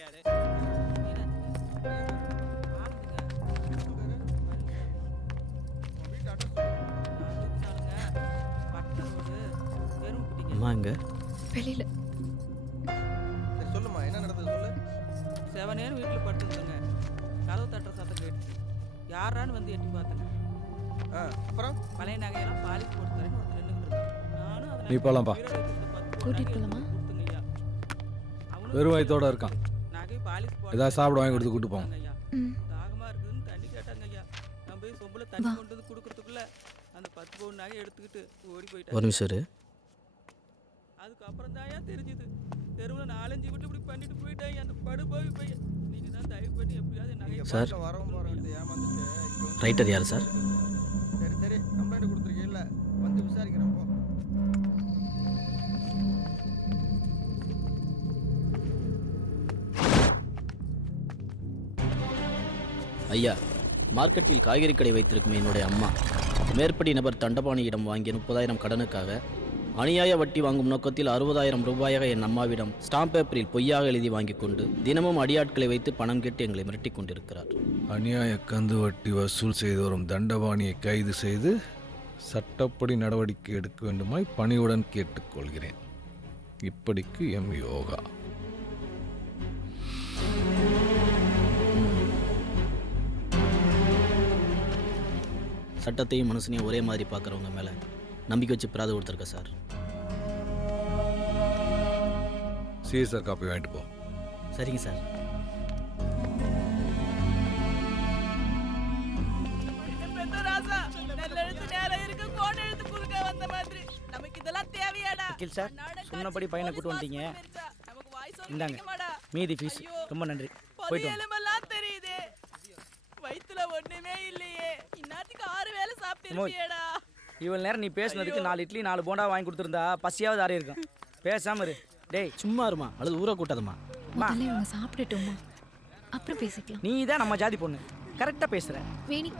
அம்மா இங்க வெளியில. சரி சொல்லுமா, என்ன நடந்தது சொல்லு. செவனேன்னு வீட்டில் படுத்துருந்தேங்க. கதவு தட்டுற சத்தம் கேட்டு யாரான்னு வந்து எட்டி பார்த்தேங்க. அப்புறம் பழைய நகையெல்லாம் பாலிஷ் போட்டு தரேன்னு ஒருத்தர் நின்றுட்டு நானும் அதில் நீ போலாம்ப்பா. கூட்டிட்டு போலாமா? வெறும் வயித்தோட இருக்கான். நகை பாலிஷ் போட்டு ஏதாவது சாப்பிட வாங்கி கொடுத்து கூட்டு போங்க. தாகமாக இருக்குதுன்னு தண்ணி கேட்டாங்க ஐயா. நான் போய் சொம்பில் தண்ணி கொண்டு வந்து கொடுக்கறதுக்குள்ள அந்த 10 பவுன் நகை எடுத்துக்கிட்டு ஓடி போயிட்டேன். ஒரு நிமிஷம் இரு. அதுக்கப்புறம் தான் தெரிஞ்சுது. தெருவில் 4-5 வீட்டு இப்படி பண்ணிட்டு போயிட்டேன். அந்த படுபாவி பையன். நீங்கள் தான் தயவு பண்ணி எப்படியாவது நகை சார், ஏமாந்துட்டு ரைட்டர் யார் சார்? சரி சரி, கம்ப்ளைண்ட் கொடுத்துருக்கீல்ல, வந்து விசாரிக்கிறேன் போ. ஐயா, மார்க்கெட்டில் காய்கறி கடை வைத்திருக்கும் என்னுடைய அம்மா மேற்படி நபர் தண்டபாணியிடம் வாங்கிய 30,000 கடனுக்காக அநியாய வட்டி வாங்கும் நோக்கத்தில் 60,000 ரூபாயாக என் அம்மாவிடம் ஸ்டாம்ப் பேப்பரில் பொய்யாக எழுதி வாங்கி கொண்டு தினமும் அடியாட்களை வைத்து பணம் கேட்டு எங்களை மிரட்டிக் கொண்டிருக்கிறார். அநியாய கந்து வட்டி வசூல் செய்து வரும் தண்டபாணியை கைது செய்து சட்டப்படி நடவடிக்கை எடுக்க வேண்டுமாய் பணியுடன் கேட்டுக்கொள்கிறேன். இப்படிக்கு எம் யோகா. சட்டத்தையும் மனுஷனையும் ஒரே மாதிரி பார்க்குறவங்க மேலே நம்பிக்கை வச்சு பிராத கொடுத்துருக்க சார். சிஎஸ்ஆர் காப்பி வாங்கிட்டு போ. சரிங்க சார். வக்கீல் சார், சொன்னபடி பையனை கூட்டு வந்துட்டீங்க. இந்தாங்க மீதி ஃபீஸ். ரொம்ப நன்றி. போயிட்டு வாங்க. தெரியுது. வயித்துல ஒண்ணுமே இல்லையே. இன்னத்துக்கு 6 வேளை சாப்பிட்டிருப்பியேடா. இவ்வளவு நேரம் நீ பேசுனதுக்கு 4 இட்லி 4 போண்டா வாங்கி கொடுத்துருந்தா பசியாவது ஆறி இருக்கும். பேசாம இரு. டேய் சும்மா இருமா, அல்லது ஊரை கூட்டாதம்மா. முதல்ல இவங்க சாப்பிட்டுட்டோம்மா, அப்புறம் பேசிக்கலாம். நீ தான் நம்ம ஜாதி பொண்ணு, கரெக்டா பேசுற. வேணி,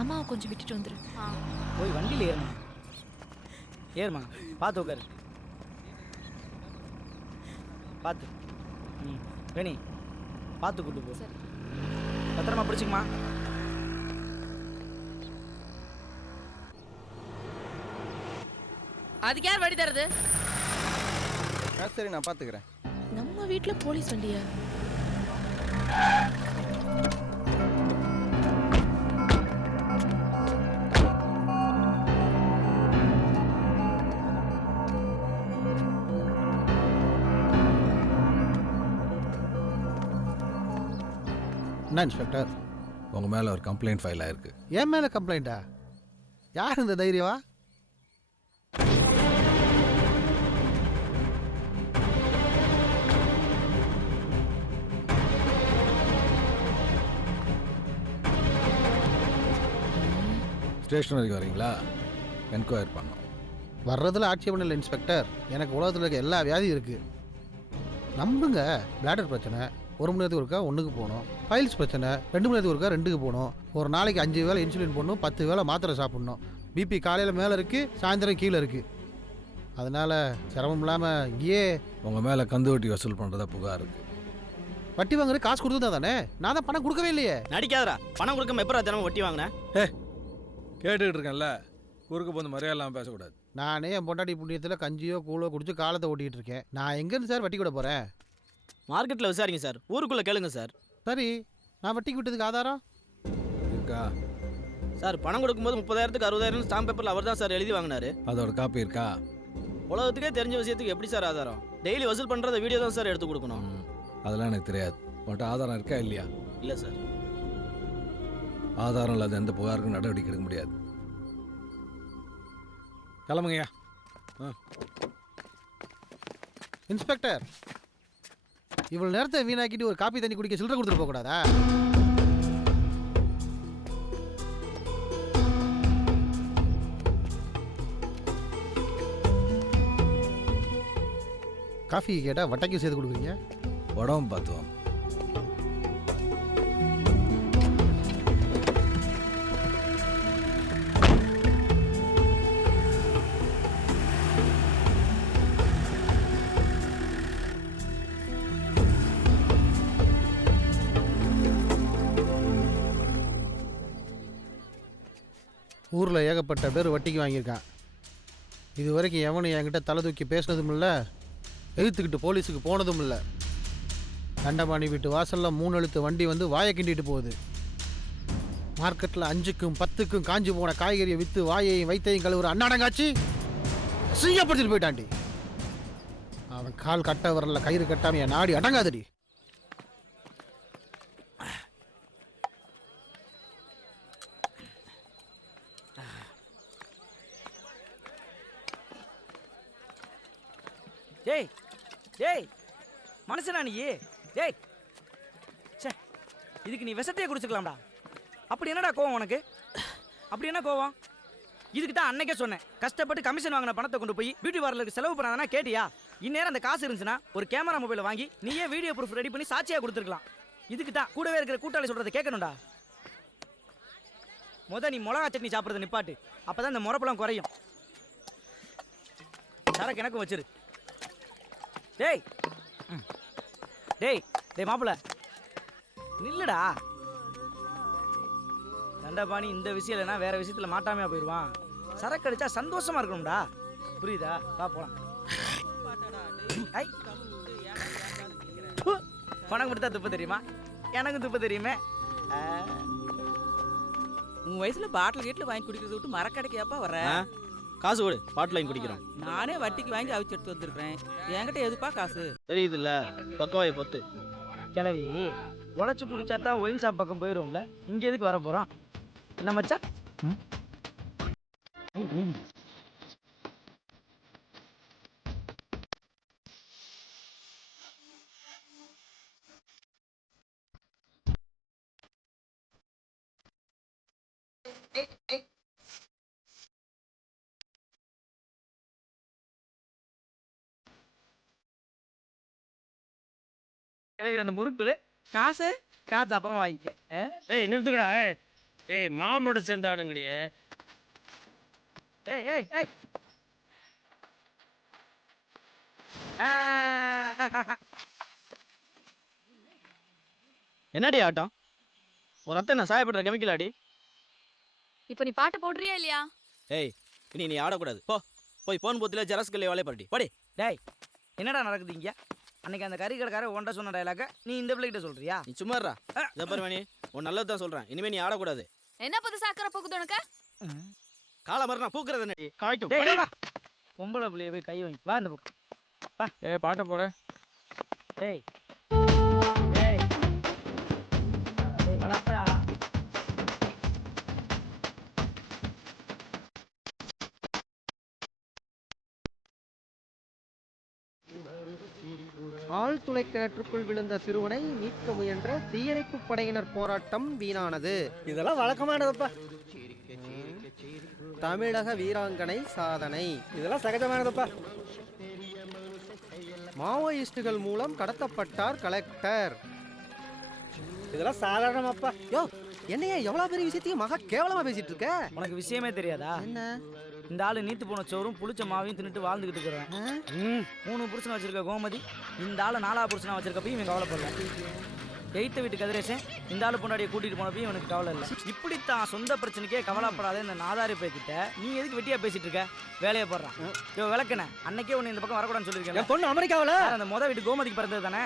அம்மாவை கொஞ்சம் விட்டுட்டு வந்துரு. போய் வண்டியில் ஏறுமா. ஏறுமா, பார்த்து உட்காரு. பார்த்து. வேணி, பார்த்து கூட்டு போ. பத்திரமா பிடிச்சிக்குமா. அதுக்கு யார் வழி தருது? சரி, நான் பார்த்துக்கிறேன். நம்ம வீட்ல போலீஸ் வண்டியா? என்ன இன்ஸ்பெக்டர், உங்கள் மேலே ஒரு கம்ப்ளைண்ட் ஃபைல் ஆயிருக்கு. என் மேலே கம்ப்ளைண்ட்டா? யார் இந்த தைரியவா? ஸ்டேஷன் வரைக்கும் வரீங்களா? என்கொயர் பண்ணோம். வர்றதில் ஆட்சேபம் இல்லை இன்ஸ்பெக்டர். எனக்கு உலகத்தில் இருக்க எல்லா வியாதியும் இருக்குது. நம்புங்க. பிளாடர் பிரச்சனை 1 மணி நேரத்துக்கு ஒருக்கா 1க்கு போகணும். ஃபைல்ஸ் பிரச்சனை 2 மணி நேரத்துக்கு ஒருக்கா 2க்கு போகணும். ஒரு நாளைக்கு 5 வேளை இன்சுலின் போடணும், 10 வேளை மாத்திரை சாப்பிட்ணும். பிபி காலையில் மேலே இருக்குது, சாயந்தரம் கீழே இருக்குது. அதனால் சிரமம் இல்லாமல் இங்கேயே. உங்கள் மேலே கந்து வட்டி வசூல் பண்ணுறதா புகார் இருக்குது. வட்டி வாங்குறது காசு கொடுத்தா தானே? நான் தான் பணம் கொடுக்கவே இல்லையே. நடிக்காதரா, பணம் கொடுக்காம எப்போ தினமும் வட்டி வாங்கினேன்? கேட்டுக்கிட்டு இருக்கேன்ல, குறுக்க போந்து மரியாதை இல்லாமல் பேசக்கூடாது. நானே என் பொண்டாட்டி புண்ணியத்தில் கஞ்சியோ கூழோ குடிச்சு காலத்தை ஓட்டிகிட்டு இருக்கேன். நான் எங்கேருந்து சார் வட்டி கூட போகிறேன்? மார்க்கெட்டில் விசாரிங்க சார், ஊருக்குள்ளே கேளுங்க சார். சரி, நான் வட்டிக்கு விட்டதுக்கு ஆதாரம் இருக்கா? சார் பணம் கொடுக்கும்போது 30,000க்கு 60,000 ஸ்டாம்ப் பேப்பரில் அவர் தான் சார் எழுதி வாங்கினாரு. அதோட காப்பி இருக்கா? உலகத்துக்கே தெரிஞ்ச விஷயத்துக்கு எப்படி சார் ஆதாரம்? டெய்லி வசூல் பண்ணுறத வீடியோ தான் சார் எடுத்து கொடுக்கணும். அதெல்லாம் எனக்கு தெரியாது. உன்கிட்ட ஆதாரம் இருக்கா இல்லையா? இல்லை சார். ஆதாரம் இல்லாத எந்த புகாருக்கும் நடவடிக்கை எடுக்க முடியாது. கிளம்புங்கய்யா. இன்ஸ்பெக்டர், இவ்வளோ நேரத்தை வீணாக்கிட்டு ஒரு காப்பி தண்ணி குடிக்க சில்லறை கொடுத்துட்டு போகக்கூடாதா? காஃபி கேட்டால் வட்டைக்கு சேர்த்து கொடுக்குறீங்க. உடம்பு பார்த்துவோம். ஊரில் ஏகப்பட்ட பேர் வட்டிக்கு வாங்கியிருக்கான். இது வரைக்கும் எவனும் என்கிட்ட தலை தூக்கி பேசினதும் இல்லை, எதிர்த்துக்கிட்டு போலீஸுக்கு போனதும் இல்லை. தண்டபாணி வீட்டு வாசலில் 3 எழுத்து வண்டி வந்து வாயை கிண்டிட்டு போகுது. மார்க்கெட்டில் 5க்கும் 10க்கும் காஞ்சி போன காய்கறியை விற்று வாயையும் வைத்தையும் கழுவுற அன்னாடங்காச்சு சீயப்படுத்திட்டு போயிட்டாண்டி. அவன் கால் கட்ட வரல, கயிறு கட்டாம என் நாடி அடங்காதடி. டேய் டேய் மனுஷனா நீ? டேய் சே, இதுக்கு நீ விஷத்தையே குடிச்சுக்கலாம்டா. அப்படி என்னடா கோவம் உனக்கு? அப்படி என்ன கோவம்? இதுக்கு தான் அன்னைக்கே சொன்னேன், கஷ்டப்பட்டு கமிஷன் வாங்கின பணத்தை கொண்டு போய் பியூட்டி பார்லருக்கு செலவு பண்ணாதானா கேட்டியா? இந்நேரம் அந்த காசு இருந்துச்சுன்னா ஒரு கேமரா மொபைலை வாங்கி நீயே வீடியோ ப்ரூஃப் ரெடி பண்ணி சாட்சியாக கொடுத்துருக்கலாம். இதுக்கு தான் கூடவே இருக்கிற கூட்டாளி சொல்கிறத கேட்கணும்டா. நீ மிளகா சட்னி சாப்பிட்றத நிப்பாட்டு, அப்போ தான் இந்த முறப்பெல்லாம் குறையும். சரக்கு எனக்கும் வச்சிரு. டேய் டேய் டேய் மாப்பிள்ள நில்லுடா. தண்டபாணி இந்த விஷயம் இல்லைனா வேற விஷயத்துல மாட்டாமையா போயிடுவான். சரக்கு அடிச்சா சந்தோஷமா இருக்கணும்டா, புரியுதா? வா போலாம். பணம் கொடுத்தா துப்ப தெரியுமா? எனக்கு துப்ப தெரியுமே. உன் வயசுல பாட்டில் கேட்டில் வாங்கி குடிக்கிறத விட்டு மரக்கடைக்கு ஏப்பா வர? காசு கொடு, பாட்டில் வாங்கி குடிக்கிறோம். நானே வட்டிக்கு வாங்கி அவிச்சு எடுத்து வந்திருக்கிறேன். என்கிட்ட எதுப்பா காசு? தெரியுதுல்ல, பக்கவாயை பொத்து. கிளவி உழைச்சி பிடிச்சா தான் ஒயின் ஷாப் பக்கம் போயிடும்ல, இங்கே எதுக்கு வர போகிறோம்? என்ன மச்சா? அந்த முறுக்கு காசு காசு அப்புறம் வாங்கிக்க. ஏய் நிறுத்துக்கடா. ஏய் மாமோட சேர்ந்தானுங்கடியே. ஏய் ஏய் ஏய் என்னடி ஆட்டம்? ஒரு அத்தை நான் சாயப்படுற கெமிக்கல் அடி. இப்போ நீ பாட்டு போடுறியா இல்லையா? ஏய் இனி நீ ஆடக்கூடாது. போய் போன் பூத்தில் ஜெராக்ஸ் கல்லை வேலையை படி படி. டேய் என்னடா நடக்குது இங்கே? அன்னைக்கு அந்த கறி கடைக்கார ஒன்றை சொன்ன டைலாக நீ இந்த பிள்ளைகிட்ட சொல்றியா? நீ சும்மாறா. இதை பாரு மணி, உன் நல்லது தான் சொல்கிறேன். இனிமேல் நீ ஆடக்கூடாது. என்ன புதுசா அக்கறை போக்குது உனக்கு? காலை மாதிரி நான் பூக்குறது நடி காய்ட்டும். பொம்பளை பிள்ளைய போய் கை வாங்கி வா இந்த பக்கம் வா. ஏய் பாட்டை போட. டேய் ஆழ்துளை கிணற்றுக்குள் விழுந்த சிறுவனை மீட்க முயன்ற தீயணைப்பு படையினர் போராட்டம் வீணானது. இதெல்லாம் வழக்கமானதுப்பா. தமிழக வீராங்கனை சாதனை. இதெல்லாம் சகஜமானதுப்பா. மாவோயிஸ்டுகள் மூலம் கடத்தப்பட்டார் கலெக்டர். இதெல்லாம் சாதாரணமாப்பா. யோ என்னையா எவ்வளவு பெரிய விஷயத்தையும் மகா கேவலமா பேசிட்டு இருக்க? உனக்கு விஷயமே தெரியாதா? என்ன? இந்த ஆளு நீத்து போன சோறும் புளிச்ச மாவையும் தின்னுட்டு வாழ்ந்துகிட்டு இருக்கிறேன். 3 புருஷனை வச்சிருக்க கோமதி இந்த ஆளு 4ஆவது புருஷனா வச்சிருக்கப்பையும் இவன் கவலைப்படல. எய்த்த வீட்டு கதிரேசன் இந்த ஆளு பொண்டாடியை கூட்டிட்டு போனப்பையும் இவனுக்கு கவலை இல்லை. இப்படித்தான் சொந்த பிரச்சனைக்கே கவலைப்படாத இந்த நாதாரி போய்கிட்ட நீ எதுக்கு வெட்டியா பேசிட்டு இருக்க? வேலையை போடுறான். யோ விளக்குன அன்னைக்கே உன்னை இந்த பக்கம் வரக்கூடாதுன்னு சொல்லியிருக்கேன். என் பொண்ணு அமெரிக்காவில், அந்த முத வீட்டு கோமதிக்கு பிறந்தது தானே?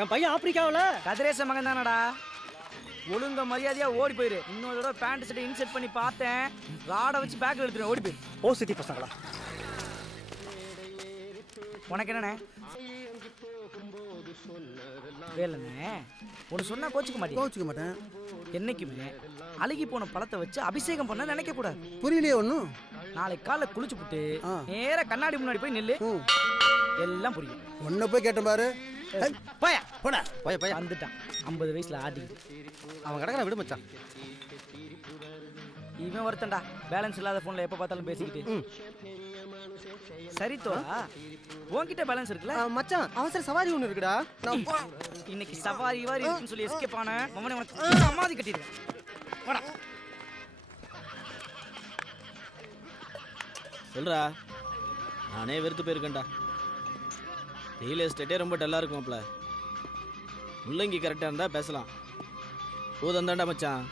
என் பையன் ஆப்பிரிக்காவில். கதிரேசன் மகன் தானடா. ஒழுங்க மரியாதையா ஓடி போயிரு. இன்னொரு தடவை பேண்ட் ஷர்ட்டை இன்செர்ட் பண்ணி பார்த்தேன், ராடை வச்சு பேக்கில் எடுத்துருவேன். ஓடி போயிரு. ஓ சிட்டி பசங்களா? உனக்கு என்னண்ணே வேலைண்ணே? ஒன்று சொன்னா கோச்சிக்க மாட்டேன். என்னைக்குமே அழுகி போன பழத்தை வச்சு அபிஷேகம் பண்ண நினைக்க கூடாது. புரியலையே ஒன்றும். நாளைக்கு காலைல குளிச்சு புட்டு நேரா கண்ணாடி முன்னாடி போய் நில்லு, எல்லாம் புரியும். ஒன்றை போய் கேட்டேன் பாரு. போயா போடா போய வந்துட்டான் 50 வயசுல ஆட்டிக்கிட்டு. அவன் கிடக்கிற விடு மச்சான். இவன் வருத்தண்டா, பேலன்ஸ் இல்லாத ஃபோனில் எப்போ பார்த்தாலும் பேசிக்கிட்டு. சரி தோழா, உன்கிட்ட பேலன்ஸ் இருக்குல்ல மச்சான்? அவசர சவாரி ஒன்று இருக்குடா. இன்னைக்கு சவாரி வாரி இருக்குன்னு சொல்லி எஸ்கேப் ஆன மம்மனை உனக்கு சமாதி கட்டிடுவேன். வாடா சொல்றா, நானே வெறுத்து போயிருக்கேன்டா. ரியல் எஸ்டேட்டே ரொம்ப டல்லாக இருக்கும்ல. முள்ளங்கி கரெக்டாக இருந்தால் பேசலாம். பூதந்தாண்டா மச்சான்,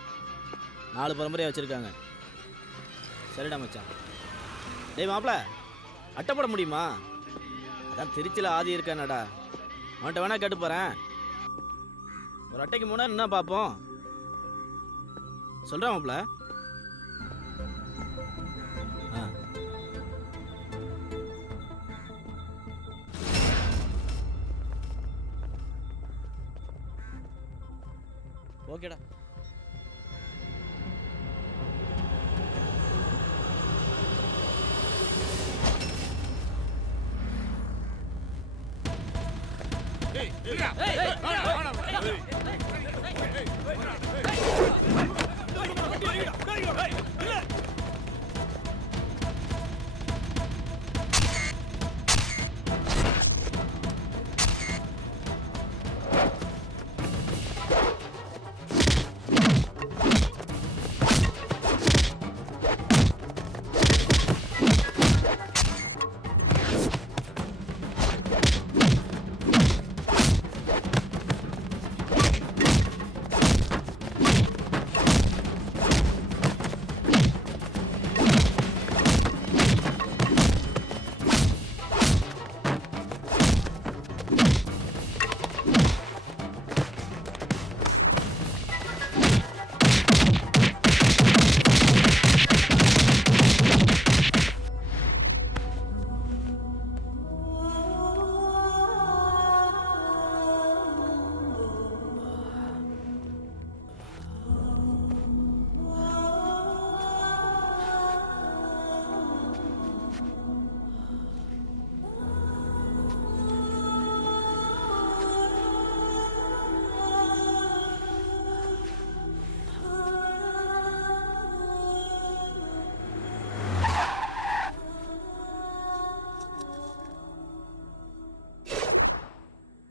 4 பரம்பரையாக வச்சுருக்காங்க. சரிடா மச்சான். டேய் மாப்பிள்ள, அட்டைப்பட முடியுமா? அதான் திருச்சியில் ஆதி இருக்கானடா, அவன்கிட்ட வேணா கேட்டு போகிறேன். ஒரு அட்டைக்கு முன்னாடி என்ன பார்ப்போம். சொல்கிறேன் மாப்பிள்ள. ஆ ஓகேடா.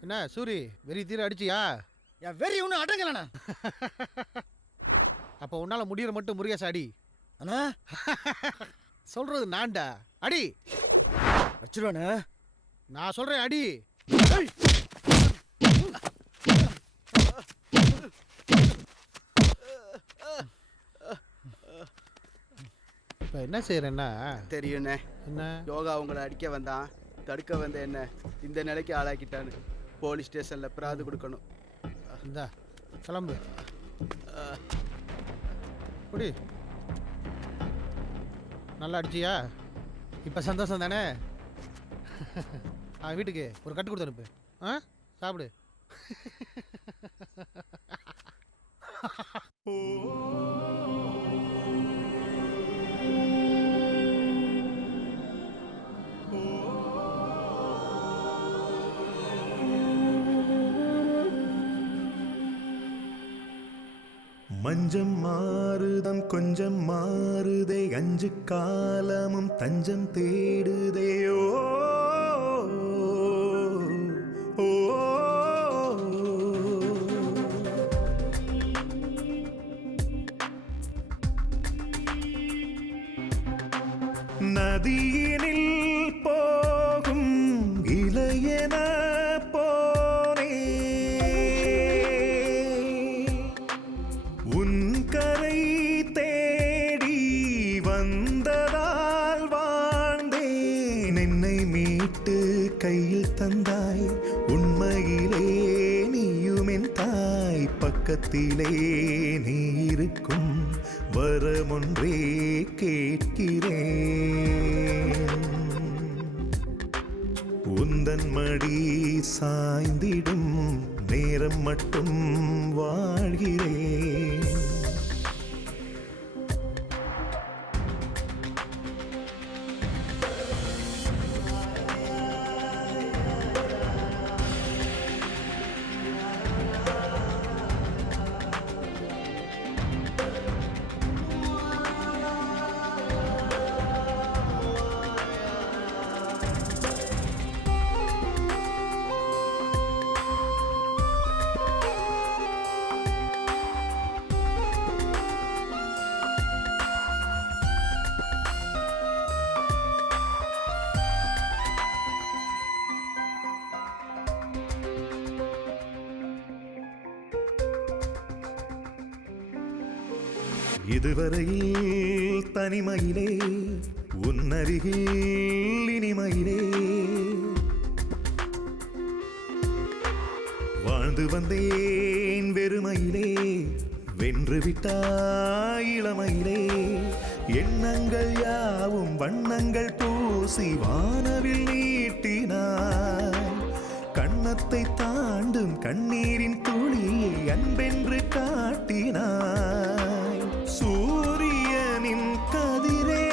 என்ன சூரி, வெறி தீர அடிச்சியா? என் வெறி ஒன்றும் அடங்கலண்ணா. அப்போ உன்னால் முடிகிற மட்டும் முருகேச அடி. அண்ணா சொல்கிறது நான்டா, அடி. அடிச்சிருவானே. நான் சொல்கிறேன் அடி. இப்போ என்ன செய்கிறேன்னா தெரியுண்ணே. என்ன யோகா உங்களை அடிக்க வந்தான், தடுக்க வந்த என்ன இந்த நிலைக்கு ஆளாக்கிட்டான்னு போலீஸ் ஸ்டேஷனில் பிராது கொடுக்கணும். இந்தா கிளம்பு. குடி. நல்லா அடிச்சியா? இப்போ சந்தோஷம் தானே? வீட்டுக்கு ஒரு கட்டு கொடுத்து அனுப்பு. ஆ சாப்பிடு. மஞ்சம் மாறுதம் கொஞ்சம் மாறுதே, அஞ்சு காலமும் தஞ்சம் தேடுதேயோ. நதியினில் போகும் இளையன போனே, கையில் தந்தாய் உண்மையிலே நீயுமென் தாய் பக்கத்திலே நீ இருக்கும் வரமொன்றே கேட்கிறேன் உந்தன் மடி சாய்ந்திடும் நேரம் மட்டும் வாழ்கிறேன் இதுவரையில் தனிமையிலே உன்னருகில் இனிமையிலே வாழ்ந்து வந்தேன் வெறுமையிலே வென்று விட்டாய் இளமையிலே எண்ணங்கள் யாவும் வண்ணங்கள் பூசி வானவில் நீட்டினாய் கண்ணத்தை தாண்டும் கண்ணீரின் துளியை அன்பென்று காட்டினாய் சூரியனின் கதிரே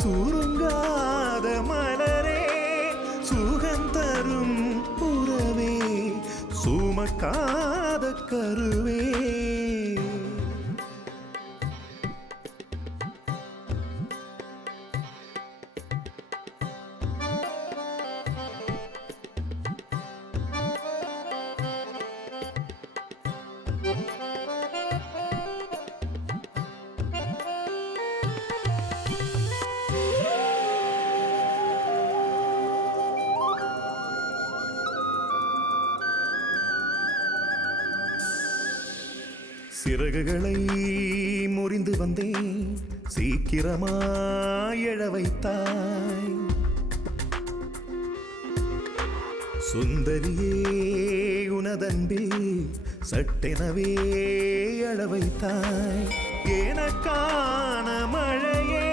சுருங்காத மலரே சுகந்தரும் உறவே சுமக்காத கருவே சிறகுகளை முறிந்து வந்தேன் சீக்கிரமாய் எழ வைத்தாய் சுந்தரியே உனதன்பில் சட்டெனவே அழ வைத்தாய் எனக்கான மழையே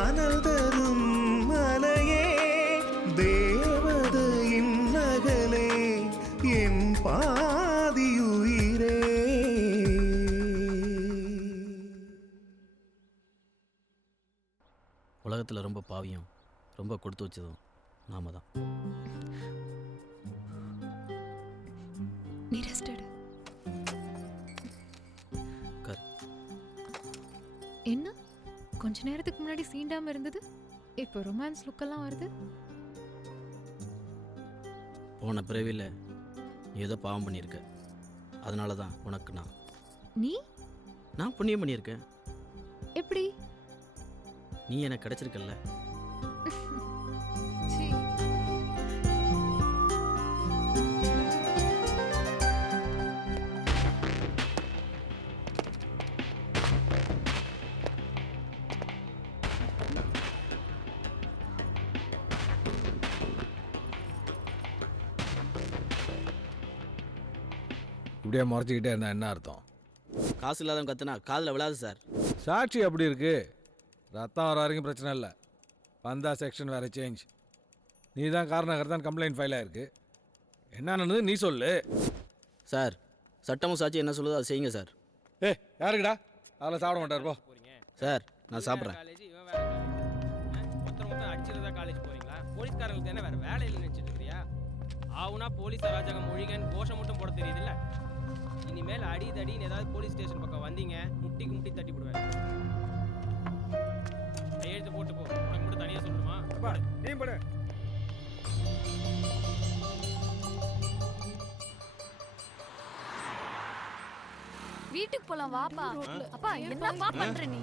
அனல் தரும் மலையே தேவதையின் நகலே என் பாதியுயிரே உலகத்தில் ரொம்ப பாவியும் ரொம்ப கொடுத்து வச்சதும் நாம தான். நீ ரெஸ்ட் எடு. என்ன கொஞ்ச நேரத்துக்கு முன்னாடி சீண்டாம இருந்தது இப்போ ரொமான்ஸ் லுக்கெல்லாம் வருது. போன பிறவியில் நீ ஏதோ பாவம் பண்ணியிருக்க, அதனால தான் உனக்கு நான் புண்ணியம் பண்ணியிருக்கேன். எப்படி? நீ எனக்கு கிடைச்சிருக்கல்ல. இப்படியே முறைச்சிக்கிட்டே இருந்தா என்ன அர்த்தம்? காசு இல்லாதவங்க கத்துனா காதில் விழாது சார். சாட்சி அப்படி இருக்கு. ரத்தம் வர வரைக்கும் பிரச்சனை இல்லை. பந்தா செக்ஷன் வேறு சேஞ்ச். நீ தான் காரணம் கம்ப்ளைண்ட் ஃபைல் ஆகிருக்கு. என்ன நடந்தது நீ சொல்லு சார். சட்டமும் சாட்சி என்ன சொல்லுதோ அதை செய்யுங்க சார். யாருக்குடா அதில் சாப்பிட மாட்டார் போ. சார் நான் சாப்பிட்றேன். மொத்தம் அடிச்சிருந்தா காலேஜ் போறீங்களா? போலீஸ்காரங்களுக்கு என்ன வேற வேலை இல்லைன்னு நினச்சிட்டு இருக்கிறியா? ஆவுனா போலீஸ் அராஜகம் மொழிகன் கோஷம் மட்டும் போட தெரியுதுல்ல. இனிமேல் அடி தடின்னு ஏதாவது போலீஸ் ஸ்டேஷன் பக்கம் வந்தீங்க முட்டிக்கு முட்டி தட்டி விடுவேன். கையெழுத்து போட்டு போ. உனக்கு மட்டும் தனியாக சொல்லணுமா? நீ போடு. வீட்டுக்கு போலாம் வாப்பா. அப்பா என்னப்பா பண்ற நீ?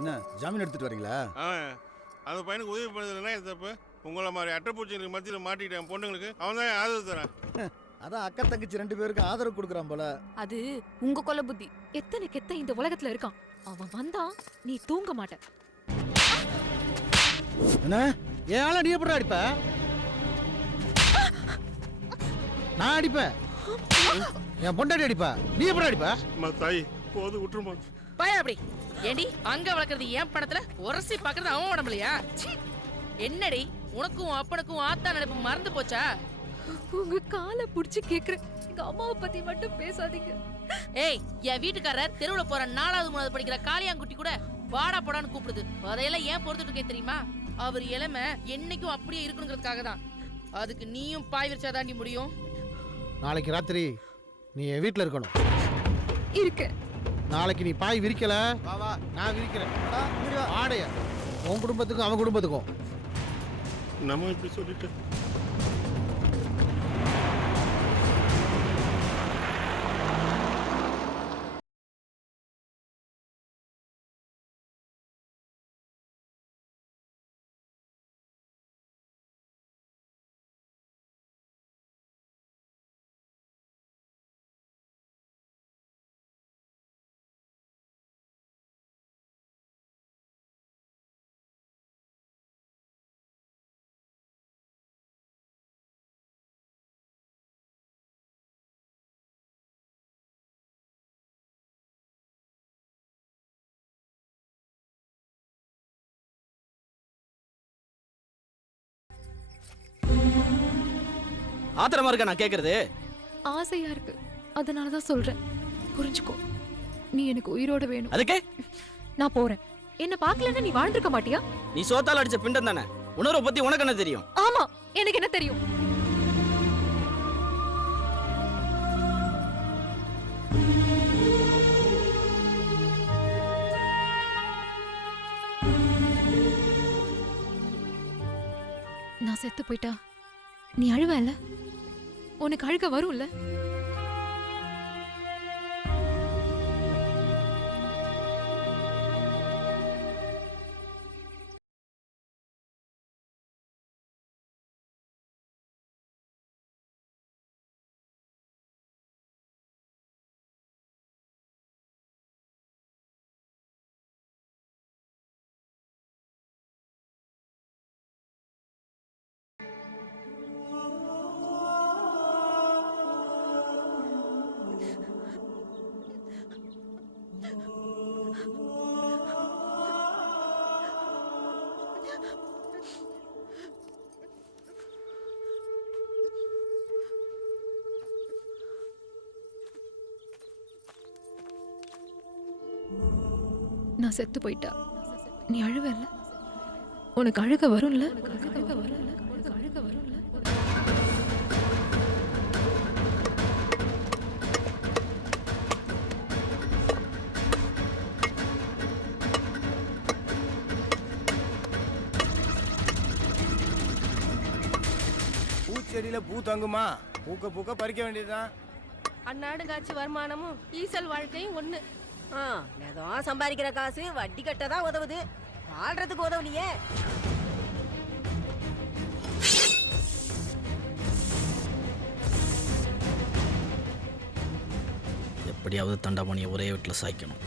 என்ன ஜாமீன் எடுத்துட்டு வரீங்களா? அந்த பையனுக்கு உதவி பண்ணதுன்னா இது தப்பு. உங்களை மாதிரி அட்டைப்பூச்சிங்களுக்கு மத்தியில் மாட்டிக்கிட்டேன் பொண்ணுங்களுக்கு அவன் தான் ஆதரவு தரேன். அதான் அக்கா தங்கச்சி 2 பேருக்கு ஆதரவு கொடுக்குறான் போல. அது உங்க கொலை புத்தி. எத்தனை கெத்த இந்த உலகத்துல இருக்கான். அவன் வந்தா நீ தூங்க மாட்ட. என்ன ஏன் ஆள நீ எப்படி அடிப்ப? நான் அடிப்பேன். என் பொண்டாட்டி அடிப்பா. நீ எப்படி அடிப்ப? தாய் போது விட்டுருமா. பய அப்படி ஏண்டி அங்க வளர்க்கறது ஏன் படத்துல உரசி பாக்குறது அவன் உடம்புலையா? என்னடி உனக்கும் அப்பனுக்கும் ஆத்தா நடப்பு மறந்து போச்சா? உங்க காலை புடிச்சு கேக்குறேன். எங்க அம்மாவை பத்தி மட்டும் பேசாதீங்க. ஏய், என் வீட்டுக்காரர் தெருவுல போற 4வது 3வது படிக்கிற காளியாங்குட்டி கூட வாடா போடான்னு கூப்பிடுது. அதையெல்லாம் ஏன் பொறுத்துட்டு இருக்கேன் தெரியுமா? அவர் இளமை என்னைக்கும் அப்படியே இருக்கணுங்கிறதுக்காக தான். அதுக்கு நீயும் பாய் விரிச்சாதாண்டி முடியும். நாளைக்கு ராத்திரி நீ என் வீட்டில் இருக்கணும். இருக்கு. நாளைக்கு நீ பாய் விரிக்கல, நான் விரிக்கிறேன். ஆடைய உன் குடும்பத்துக்கும் அவன் குடும்பத்துக்கும். நம்ம இப்படி சொல்லிட்டு ஆத்திரமா இருக்க நான் கேக்குறது? ஆசையா இருக்கு. அதனாலதான் சொல்றேன். புரிஞ்சுக்கோ. நீ எனக்கு உயிரோட வேணும். அதுக்கே நான் போறேன். என்ன பார்க்கலன்னா நீ வாழ்ந்திருக்க மாட்டியா? நீ சோத்தால அடிச்ச பிண்டம் தானே. உணர்வை பத்தி உனக்கு என்ன தெரியும்? ஆமா, எனக்கு என்ன தெரியும்? நான் செத்து போயிட்டா நீ அழுவல? உனக்கு அழுக வரும்ல? நான் செத்து போயிட்டா நீ அழுவல? உனக்கு அழுக வரும்ல? பூச்செடியில பூ தங்குமா? பூக்க பூக்க பறிக்க வேண்டியதுதான். அந்நாடு காட்சி வருமானமும் ஈசல் வாழ்க்கையும் ஒண்ணு. ஏதோ சம்பாதிக்கிற காசு வட்டி கட்டதான் உதவுது, வாழ்றதுக்கு உதவலையே. எப்படியாவது தண்டபாணியை ஒரே வீட்டில் சாய்க்கணும்.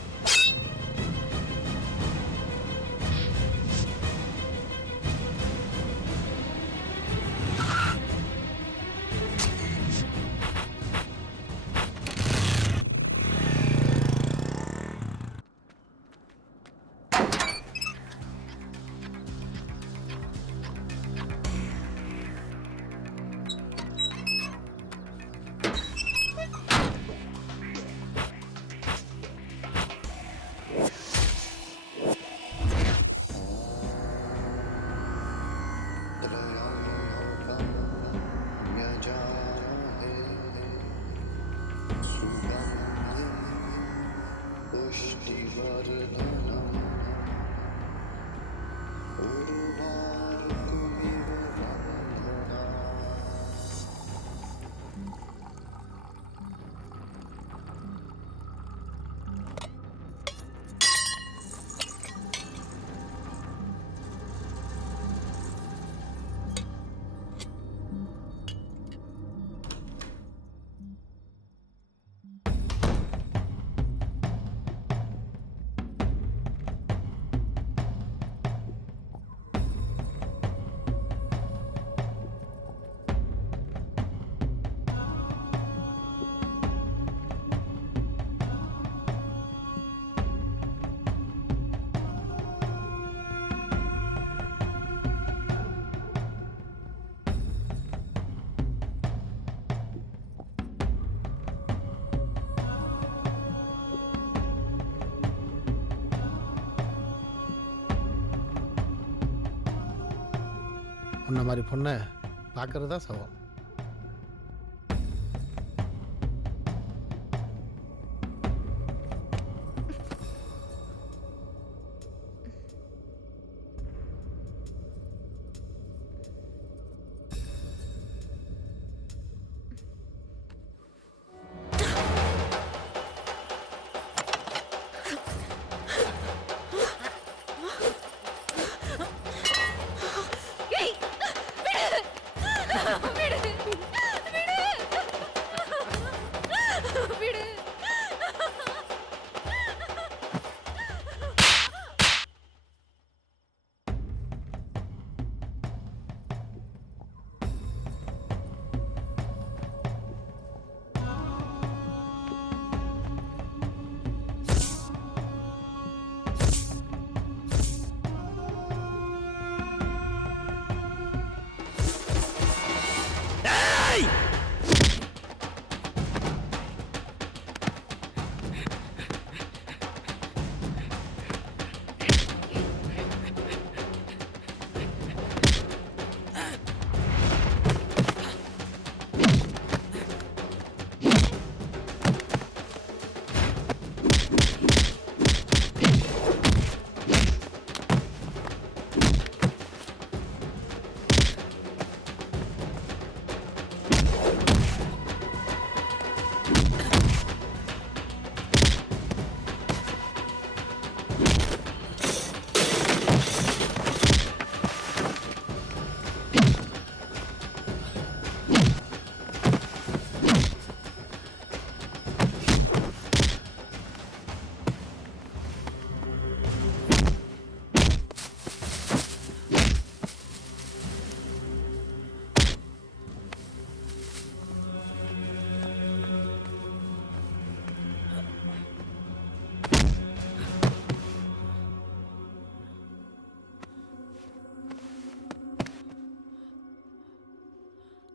உன்ன மாதிரி பொண்ணை பார்க்கறது தான் சவம்.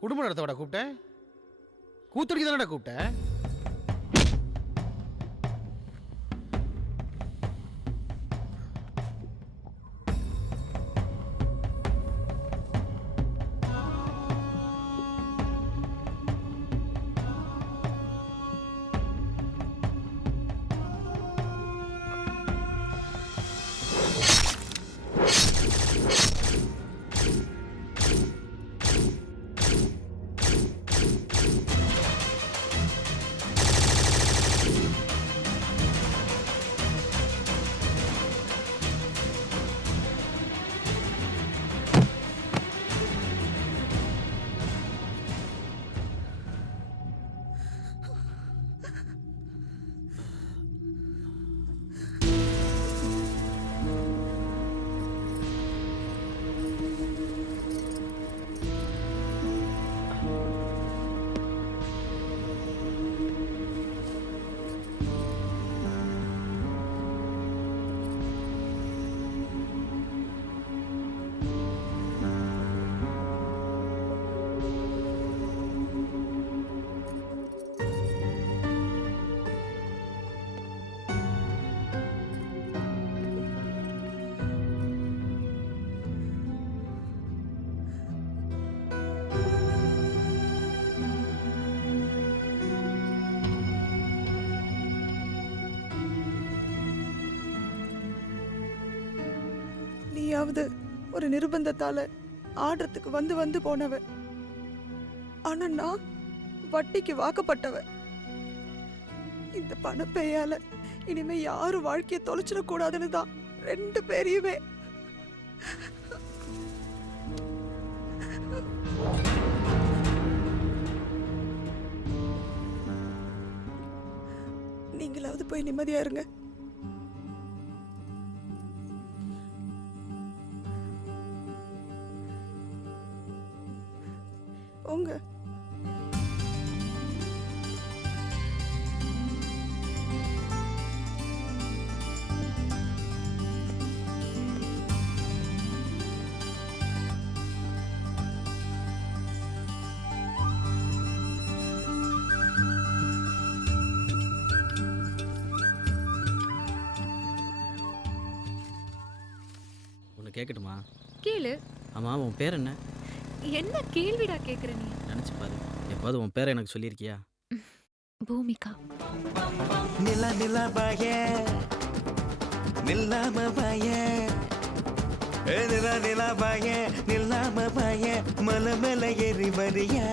குடும்ப நடத்தவடா கூப்பிட்டேன், கூத்துடிக்கு தானடா கூப்பிட்டேன். நீயாவது ஒரு நிர்பந்தத்தால ஆடுறதுக்கு வந்து வந்து போனவ, ஆனா நான் வட்டிக்கு வாக்கப்பட்டவ. இந்த பணப்பையால இனிமே யாரும் வாழ்க்கையை தொலைச்சிடக்கூடாதுன்னு தான் ரெண்டு பேரையுமே நீங்களாவது போய் நிம்மதியா இருங்க. உங்க ஒன்று கேட்கட்டுமா? கேளு. ஆமாம், உன் பேர் என்ன? என்ன கேள்விடா கேக்குற நீ? நினச்சி பாரு, எப்பாவது உன் பேரை எனக்கு சொல்லியிருக்கியா? பூமிகா. நிலா நிலா பாய நில்லாம பாய நிலா நிலா பாய நில்லாம பாய மலை மேல ஏறி வரியா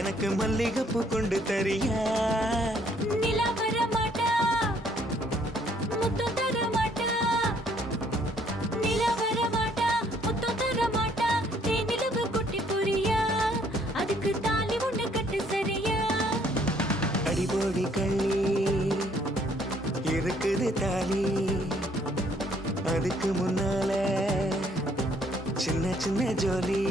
எனக்கு மல்லிகைப்பூ கொண்டு தரியா நிலா வர மாட்டா, முத்தம் தர மாட்டா. நிலா வர மாட்டா, முத்தம் தர மாட்டா. தேனிலவு குட்டி புரியா, அதுக்கு தாலி ஒண்ணு கட்டு சரியா. அடிபோடி கள்ளி இருக்குது தாலி அதுக்கு முன்னால சின்ன சின்ன ஜோலி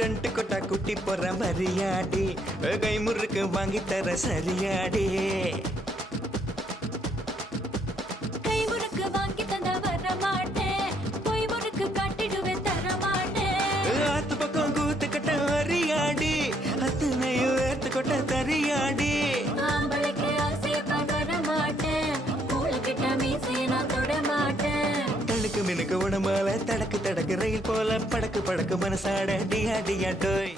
டன்ட்டு கொட்டா குட்டி போற மரியாடி கை முறுக்கு வாங்கி தர சரியாடி கை முறுக்கு வாங்கி தந்த வர மாட்டேன், பொய் முறுக்கு காட்டிடுவேன் தர மாட்டேன். ஆத்து பக்கம் கூத்து கட்ட வரியாடி அத்தனையும் ஏத்து கொட்ட தரியாடி ஆம்பளைக்கு ஆசைப்பா வர மாட்டேன், பூளைக்கிட்ட மீசையை நான் தொட மாட்டேன். தடுக்கு மினுக்கு உடம்பால தடக்கு தடக்கு ரயில் போல படக்கு படக்கு மனசாட டியா டியா டோய்